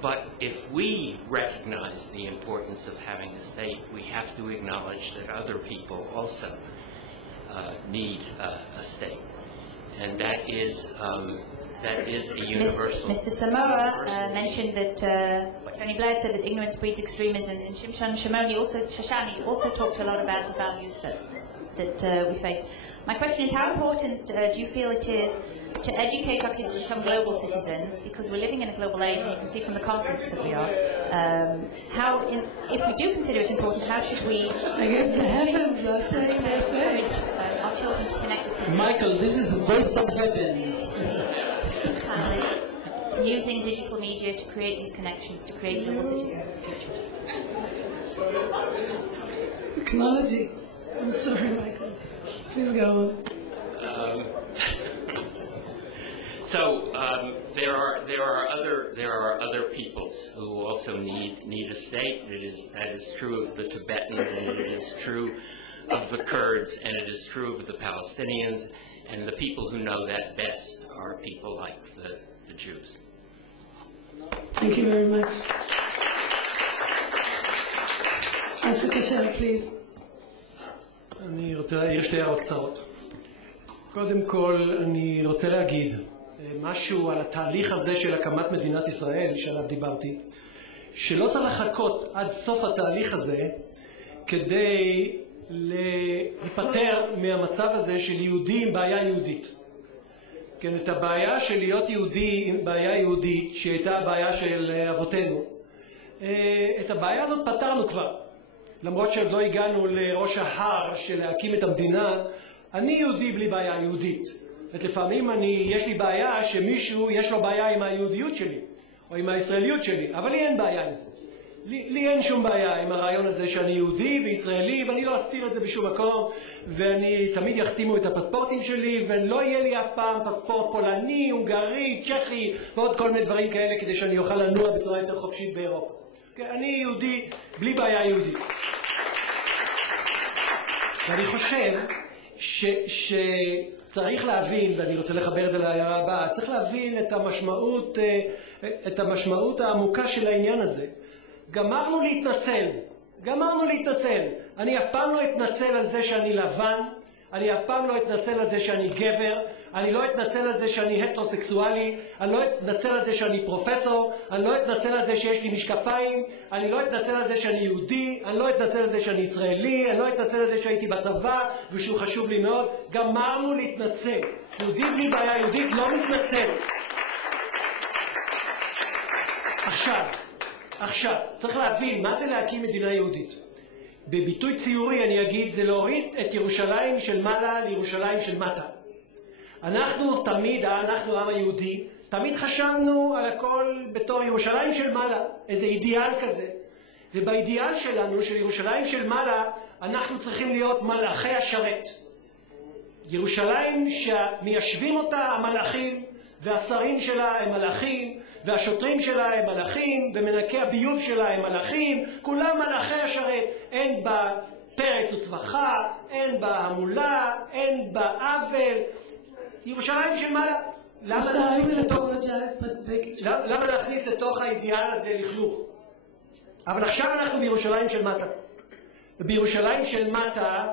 But if we recognize the importance of having a state, we have to acknowledge that other people also need a state. And that is a universal. Mr. Samoa mentioned that what Tony Blair said, that ignorance breeds extremism, and Shoshani also talked a lot about the values that we face. My question is, how important do you feel it is to educate our kids to become global citizens, because we're living in a global age, and you can see from the conference that we are. If we do consider it important, how should we? I guess the heavens are saying their say. Our children to connect with history. Michael, this is a voice from heaven. Panelists, using digital media to create these connections, to create global citizens of the future. Technology. I'm sorry, Michael. Please go on. there are other peoples who also need a state. That is true of the Tibetans, and it is true of the Kurds, and it is true of the Palestinians, and the people who know that best are people like the Jews. Thank you very much. Asakashar, please. אני רוצה להעיר שתי הערות קצרות. קודם כל, אני רוצה להגיד משהו על התהליך הזה של הקמת מדינת ישראל, שעליו דיברתי, שלא צריך לחכות עד סוף התהליך הזה כדי להיפטר מהמצב הזה של יהודי עם בעיה יהודית. כן, את הבעיה של להיות יהודי עם בעיה יהודית, שהייתה הבעיה של אבותינו, את הבעיה הזאת פתרנו כבר. למרות שעוד לא הגענו לראש ההר של להקים את המדינה, אני יהודי בלי בעיה יהודית. לפעמים יש לי בעיה שמישהו יש לו בעיה עם היהודיות שלי, או עם הישראליות שלי, אבל לי אין בעיה עם זה. לי אין שום בעיה עם הרעיון הזה שאני יהודי וישראלי, ואני לא אסתיר את זה בשום מקום, ואני תמיד יחתימו את הפספורטים שלי, ולא יהיה לי אף פעם פספורט פולני, הונגרי, צ'כי, ועוד כל מיני דברים כאלה, כדי שאני אוכל לנוע בצורה יותר חופשית באירופה. אני יהודי בלי בעיה יהודית. ואני חושב שצריך להבין, ואני רוצה לחבר את זה להערה הבאה, צריך להבין את המשמעות העמוקה של העניין הזה. גמרנו להתנצל. אני אף פעם לא אתנצל על זה שאני לבן, אני אף פעם לא אתנצל על זה שאני גבר, אני לא אתנצל על זה שאני הטרוסקסואלי, אני לא אתנצל על זה שאני פרופסור, אני לא אתנצל על זה שיש לי משקפיים, אני לא אתנצל על זה שאני יהודי, אני לא אתנצל על זה שאני ישראלי, אני לא אתנצל על זה שהייתי בצבא ושהוא חשוב לי מאוד. גמרנו להתנצל. יהודי בלי בעיה יהודית לא מתנצל. עכשיו, צריך להבין מה זה להקים מדינה יהודית. בביטוי ציורי אני אגיד, זה להוריד את ירושלים של מעלה לירושלים של מטה. אנחנו העם היהודי, תמיד חשבנו על הכל בתור ירושלים של מעלה, איזה אידיאל כזה. ובאידיאל שלנו, של ירושלים של מעלה, אנחנו צריכים להיות מלאכי השרת. ירושלים שמיישבים אותה המלאכים, והשרים שלה הם מלאכים, והשוטרים שלה הם מלאכים, ומנקי הביוב שלה הם מלאכים, כולם מלאכי השרת. אין בה פרץ וצווחה, אין בה המולה, אין בה עוול. ירושלים של מעלה. למה להכניס לתוך האידיאל הזה לכלוך? אבל עכשיו אנחנו בירושלים של מטה. ובירושלים של מטה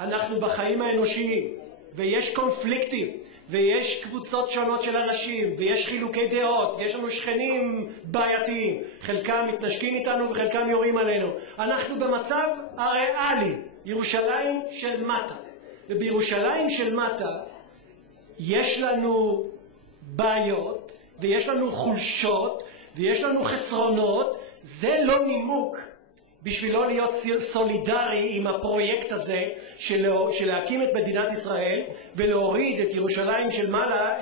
אנחנו בחיים האנושיים, ויש קונפליקטים, ויש קבוצות שונות של אנשים, ויש חילוקי דעות, ויש לנו שכנים בעייתיים, חלקם מתנשקים איתנו וחלקם יורים עלינו. אנחנו במצב הריאלי, ירושלים של מטה. ובירושלים של מטה יש לנו בעיות, ויש לנו חולשות, ויש לנו חסרונות. זה לא נימוק בשביל לא להיות סולידרי עם הפרויקט הזה של להקים את מדינת ישראל ולהוריד את ירושלים של מעלה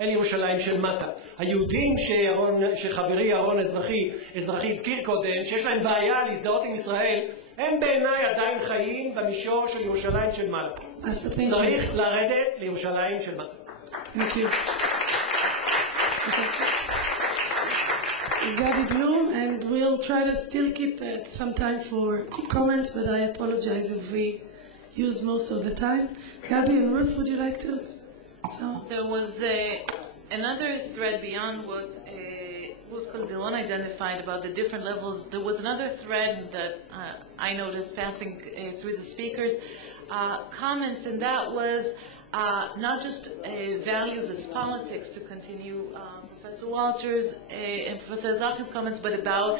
אל ירושלים של מטה. היהודים שחברי ירון אזרחי הזכיר קודם, שיש להם בעיה להזדהות עם ישראל, הם בעיניי עדיין חיים במישור של ירושלים של מעלה. צריך לרדת לירושלים של מטה. Gabi Bloom, and we'll try to still keep some time for comments, but I apologize if we use most of the time. Gabi and Ruth, would you like to? There was another thread beyond what Ruth Calderon identified about the different levels. There was another thread that I noticed passing through the speakers' comments, and that was not just values as politics, to continue Professor Walter's and Professor Zachi's comments, but about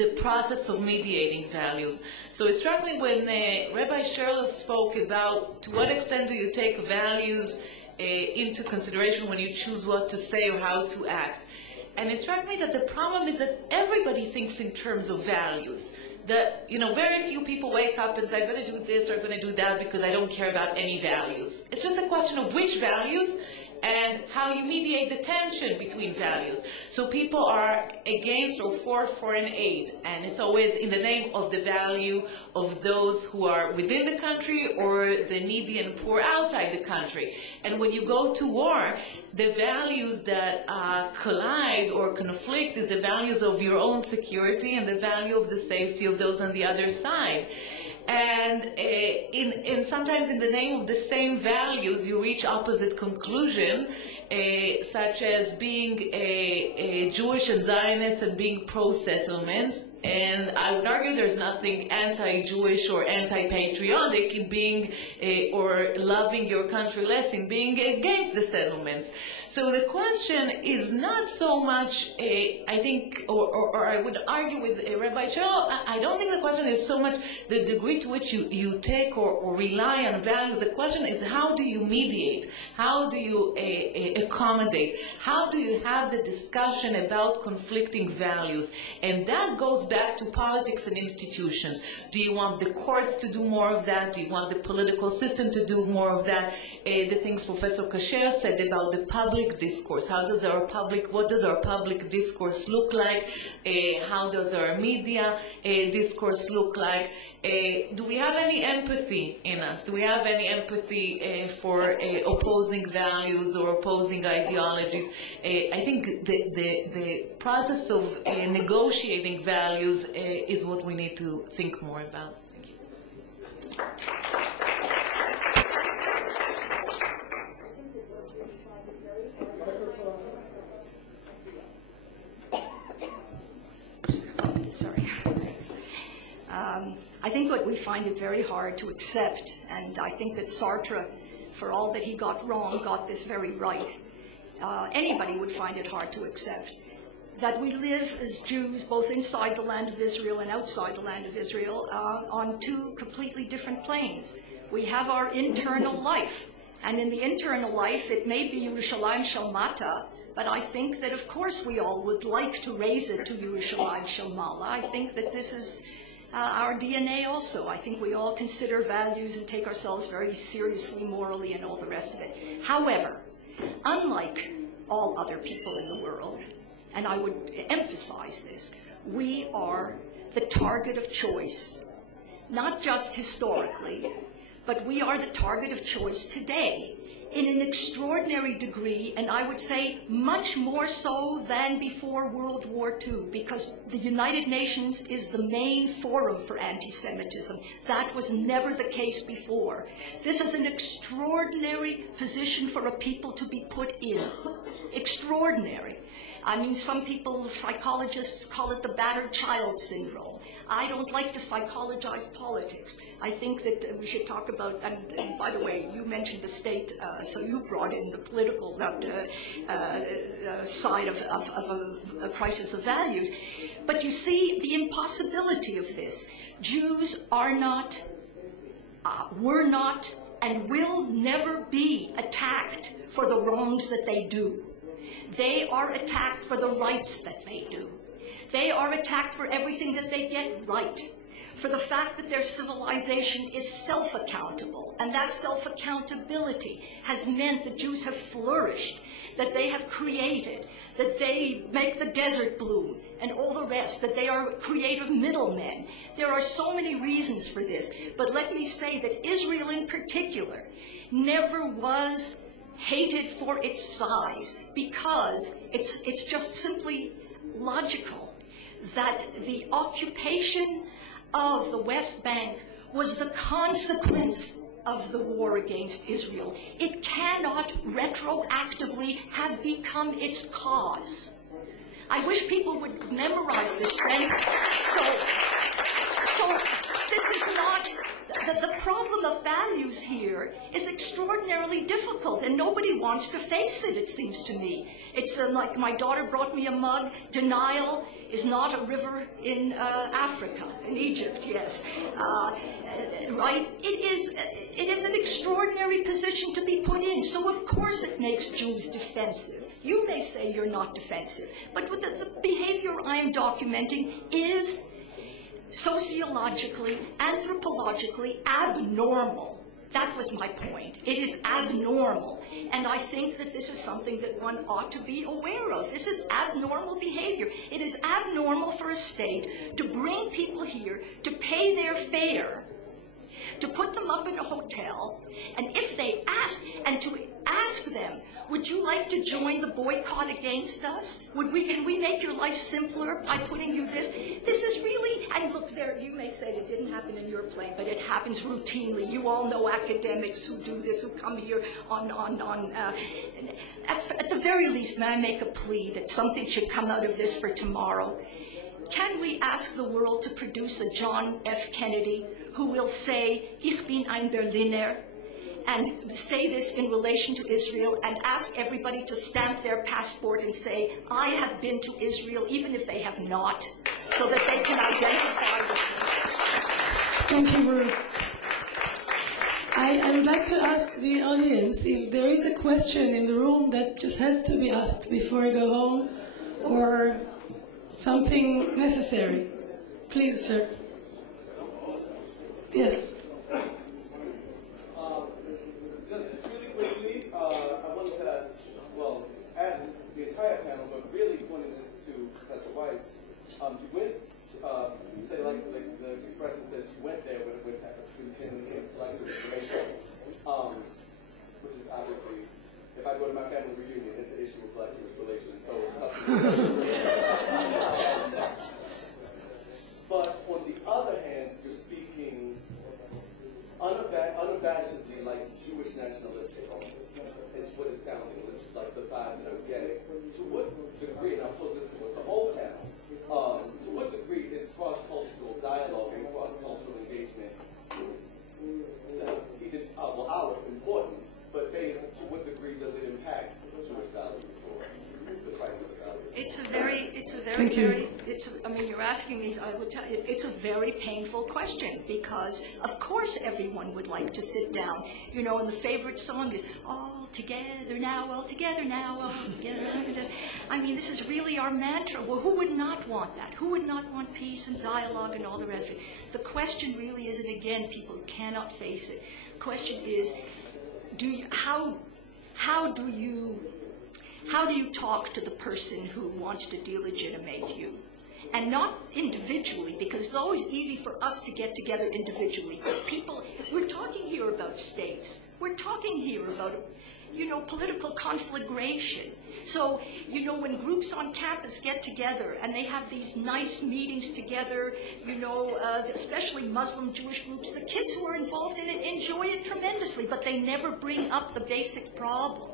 the process of mediating values. So it struck me when Rabbi Sherlock spoke about to what extent do you take values into consideration when you choose what to say or how to act. And it struck me that the problem is that everybody thinks in terms of values. That, very few people wake up and say, I'm going to do this or I'm going to do that because I don't care about any values. It's just a question of which values and how you mediate the tension between values. So people are against or for foreign aid, and it's always in the name of the value of those who are within the country or the needy and poor outside the country. And when you go to war, the values that collide or conflict is the values of your own security and the value of the safety of those on the other side. And sometimes in the name of the same values, you reach opposite conclusion, such as being Jewish and Zionist and being pro-settlements. And I would argue there's nothing anti-Jewish or anti-patriotic in being, or loving your country less in being against the settlements. So the question is not so much, I think, or I would argue with Rabbi Cheryl, I don't think the question is so much the degree to which you take or rely on values. The question is, how do you mediate? How do you accommodate? How do you have the discussion about conflicting values? And that goes back to politics and institutions. Do you want the courts to do more of that? Do you want the political system to do more of that? The things Professor Kasher said about the public discourse. What does our public discourse look like? How does our media discourse look like? Do we have any empathy in us? Do we have any empathy for opposing values or opposing ideologies? I think the process of negotiating values is what we need to think more about. Thank you. I think what we find it very hard to accept, and I think that Sartre, for all that he got wrong, got this very right. Anybody would find it hard to accept that we live as Jews, both inside the land of Israel and outside the land of Israel, on two completely different planes. We have our internal life, and in the internal life, it may be Yerushalayim Shel Mata, but I think that, of course, we all would like to raise it to Yerushalayim Shel Mala. I think that this is our DNA also. I think we all consider values and take ourselves very seriously, morally, and all the rest of it. However, unlike all other people in the world, and I would emphasize this, we are the target of choice, not just historically, but we are the target of choice today in an extraordinary degree, and I would say much more so than before World War II, because the United Nations is the main forum for anti-Semitism. That was never the case before. This is an extraordinary position for a people to be put in. Extraordinary. I mean, some people, psychologists, call it the battered child syndrome. I don't like to psychologize politics. I think that we should talk about, and by the way, you mentioned the state, so you brought in the political side of a crisis of values. But you see the impossibility of this. Jews are not, were not, and will never be attacked for the wrongs that they do. They are attacked for the rights that they do. They are attacked for everything that they get right, for the fact that their civilization is self-accountable, and that self-accountability has meant that Jews have flourished, that they have created, that they make the desert bloom, and all the rest, that they are creative middlemen. There are so many reasons for this, but let me say that Israel in particular never was hated for its size, because it's just simply logical that the occupation of the West Bank was the consequence of the war against Israel. It cannot retroactively have become its cause. I wish people would memorize this sentence. So this is not, the problem of values here is extraordinarily difficult, and nobody wants to face it, it seems to me. It's like my daughter brought me a mug. Denial is not a river in Africa, in Egypt, yes. Right? It is an extraordinary position to be put in, so of course it makes Jews defensive. You may say you're not defensive, but with the behavior I am documenting is sociologically, anthropologically abnormal. That was my point. It is abnormal. And I think that this is something that one ought to be aware of. This is abnormal behavior. It is abnormal for a state to bring people here to pay their fare, to put them up in a hotel, and if they ask, and to ask them, would you like to join the boycott against us? Can we make your life simpler by putting you this? This is really, and look there, you may say it didn't happen in your plane, but it happens routinely. You all know academics who do this, who come here at the very least, may I make a plea that something should come out of this for tomorrow? Can we ask the world to produce a John F. Kennedy who will say, Ich bin ein Berliner, and say this in relation to Israel, and ask everybody to stamp their passport and say, I have been to Israel, even if they have not, so that they can identify with this. Thank you, Ruth. I would like to ask the audience if there is a question in the room that just has to be asked before you go home, or something necessary. Please, sir. Yes. Just really quickly, I wanted to, well, ask the entire panel, but really pointing this to Professor Weiss. You went, you said, like the expression says, you went there when it was in intellectual information, which is obviously, if I go to my family reunion, it's an issue of black-Jewish relations, so something. But on the other hand, you're speaking unabashedly like Jewish nationalistic, is what it's sounding, like the vibe that I'm getting. To what degree, and I'll pose this with the whole panel, to what degree is cross-cultural dialogue and cross-cultural engagement, our important, but to what degree does it impact Jewish values or the crisis of values? I mean, you're asking me, I would tell you, it's a very painful question, because of course everyone would like to sit down, you know, and the favorite song is, all together now, all together now, all together. I mean, this is really our mantra. Well, who would not want that? Who would not want peace and dialogue and all the rest of it? The question really is, and again, people cannot face it, the question is, how do you talk to the person who wants to delegitimate you? And not individually, because it's always easy for us to get together individually. But people, we're talking here about states. We're talking here about, you know, political conflagration. So, you know, when groups on campus get together and they have these nice meetings together, you know, especially Muslim Jewish groups, the kids who are involved in it enjoy it tremendously, but they never bring up the basic problem.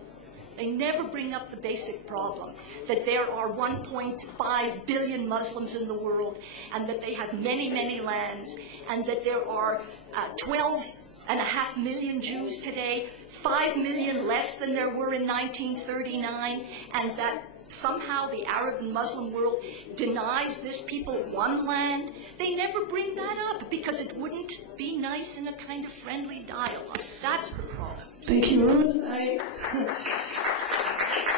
They never bring up the basic problem, that there are 1.5 billion Muslims in the world, and that they have many, many lands, and that there are 12.5 million Jews today, 5 million less than there were in 1939, and that somehow the Arab and Muslim world denies this people one land. They never bring that up because it wouldn't be nice in a kind of friendly dialogue. That's the problem. Thank you, Ruth.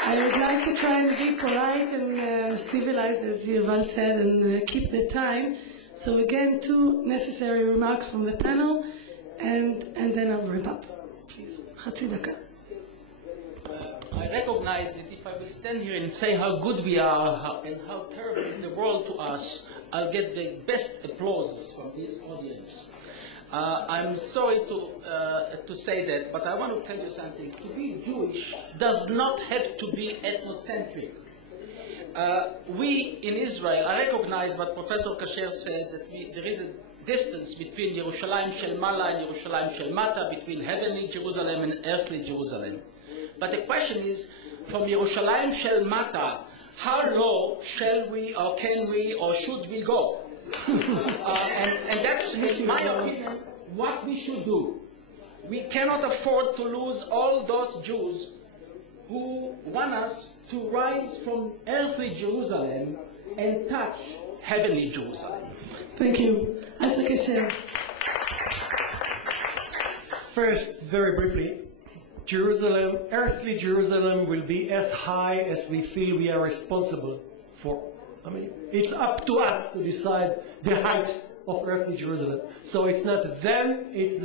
I would like to try and be polite and civilized, as Yuval said, and keep the time. So again, 2 necessary remarks from the panel, and then I'll wrap up. Please, חצי דקה. I recognize that if I will stand here and say how good we are and how terrible is the world to us, I'll get the best applause from this audience. I'm sorry to say that, but I want to tell you something. To be Jewish does not have to be ethnocentric. We in Israel, I recognize what Professor Kasher said, that there is a distance between Yerushalayim Shel Mala and Yerushalayim Shel Mata, between heavenly Jerusalem and earthly Jerusalem. But the question is, from Yerushalayim Shel Mata, how low shall we, or can we, or should we go? And that's, in my opinion, what we should do. We cannot afford to lose all those Jews who want us to rise from earthly Jerusalem and touch heavenly Jerusalem. Thank you. First, very briefly, Jerusalem, earthly Jerusalem will be as high as we feel we are responsible for. I mean, it's up to us to decide the height of earthly Jerusalem. So it's not them, it's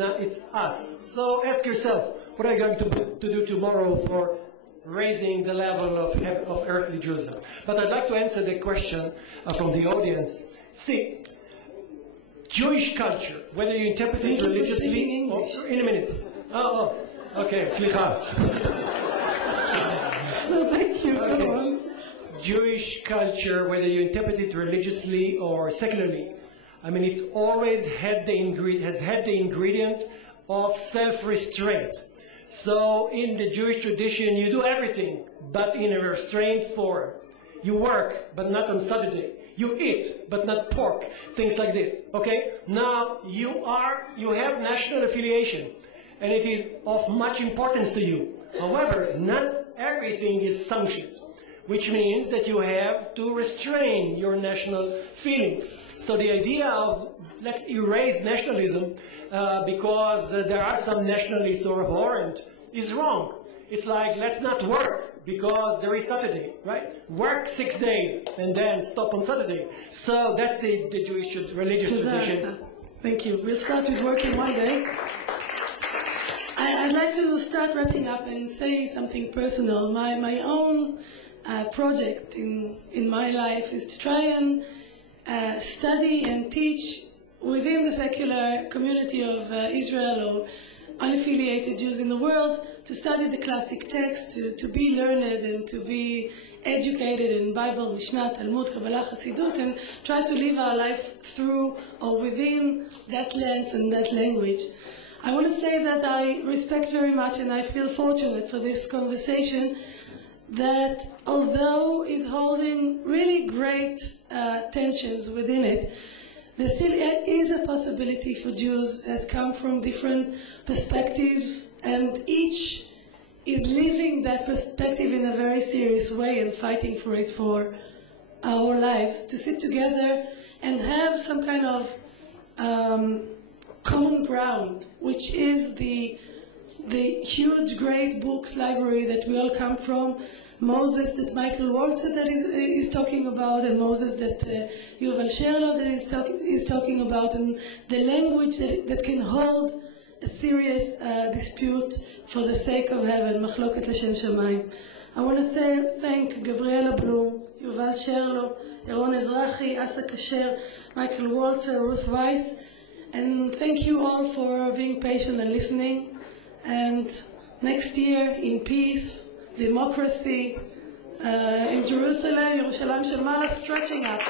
us. So ask yourself, what are you going to do tomorrow for raising the level of earthly Jerusalem? But I'd like to answer the question from the audience. See, Jewish culture, whether you interpret it religiously or in a minute. Oh, okay, slicha. No, thank you. Okay. Go on. Jewish culture, whether you interpret it religiously or secularly, I mean, it always has had the ingredient of self-restraint. So in the Jewish tradition, you do everything, but in a restrained form. You work, but not on Saturday. You eat, but not pork. Things like this. Okay? Now you have national affiliation, and it is of much importance to you. However, not everything is sanctioned, which means that you have to restrain your national feelings. So the idea of let's erase nationalism because there are some nationalists who are abhorrent is wrong. It's like, let's not work because there is Saturday, right? Work 6 days and then stop on Saturday. So that's the Jewish religious tradition. Thank you. We'll start with working one day. I'd like to start wrapping up and say something personal. My own project in my life is to try and study and teach within the secular community of Israel or unaffiliated Jews in the world, to study the classic text, to be learned and to be educated in Bible, Mishnah, Talmud, Kabbalah, Hasidut, and try to live our life through or within that lens and that language. I want to say that I respect very much and I feel fortunate for this conversation that although is holding really great tensions within it, there still is a possibility for Jews that come from different perspectives, and each is living that perspective in a very serious way and fighting for it for our lives, to sit together and have some kind of common ground, which is the huge, great books library that we all come from, Moses that Michael Waltzer that is talking about, and Moses that Yuval Sherlock that is talking about, and the language that can hold a serious dispute for the sake of heaven, Machloket L'Shem Shamayim. I want to thank Gabriela Blum, Yuval Sherlock, Yaron Ezrachi, Asa Kasher, Michael Waltzer, Ruth Weiss, and thank you all for being patient and listening. And next year, in peace, democracy, in Jerusalem, Yerushalayim Shel Ma'ala, stretching up.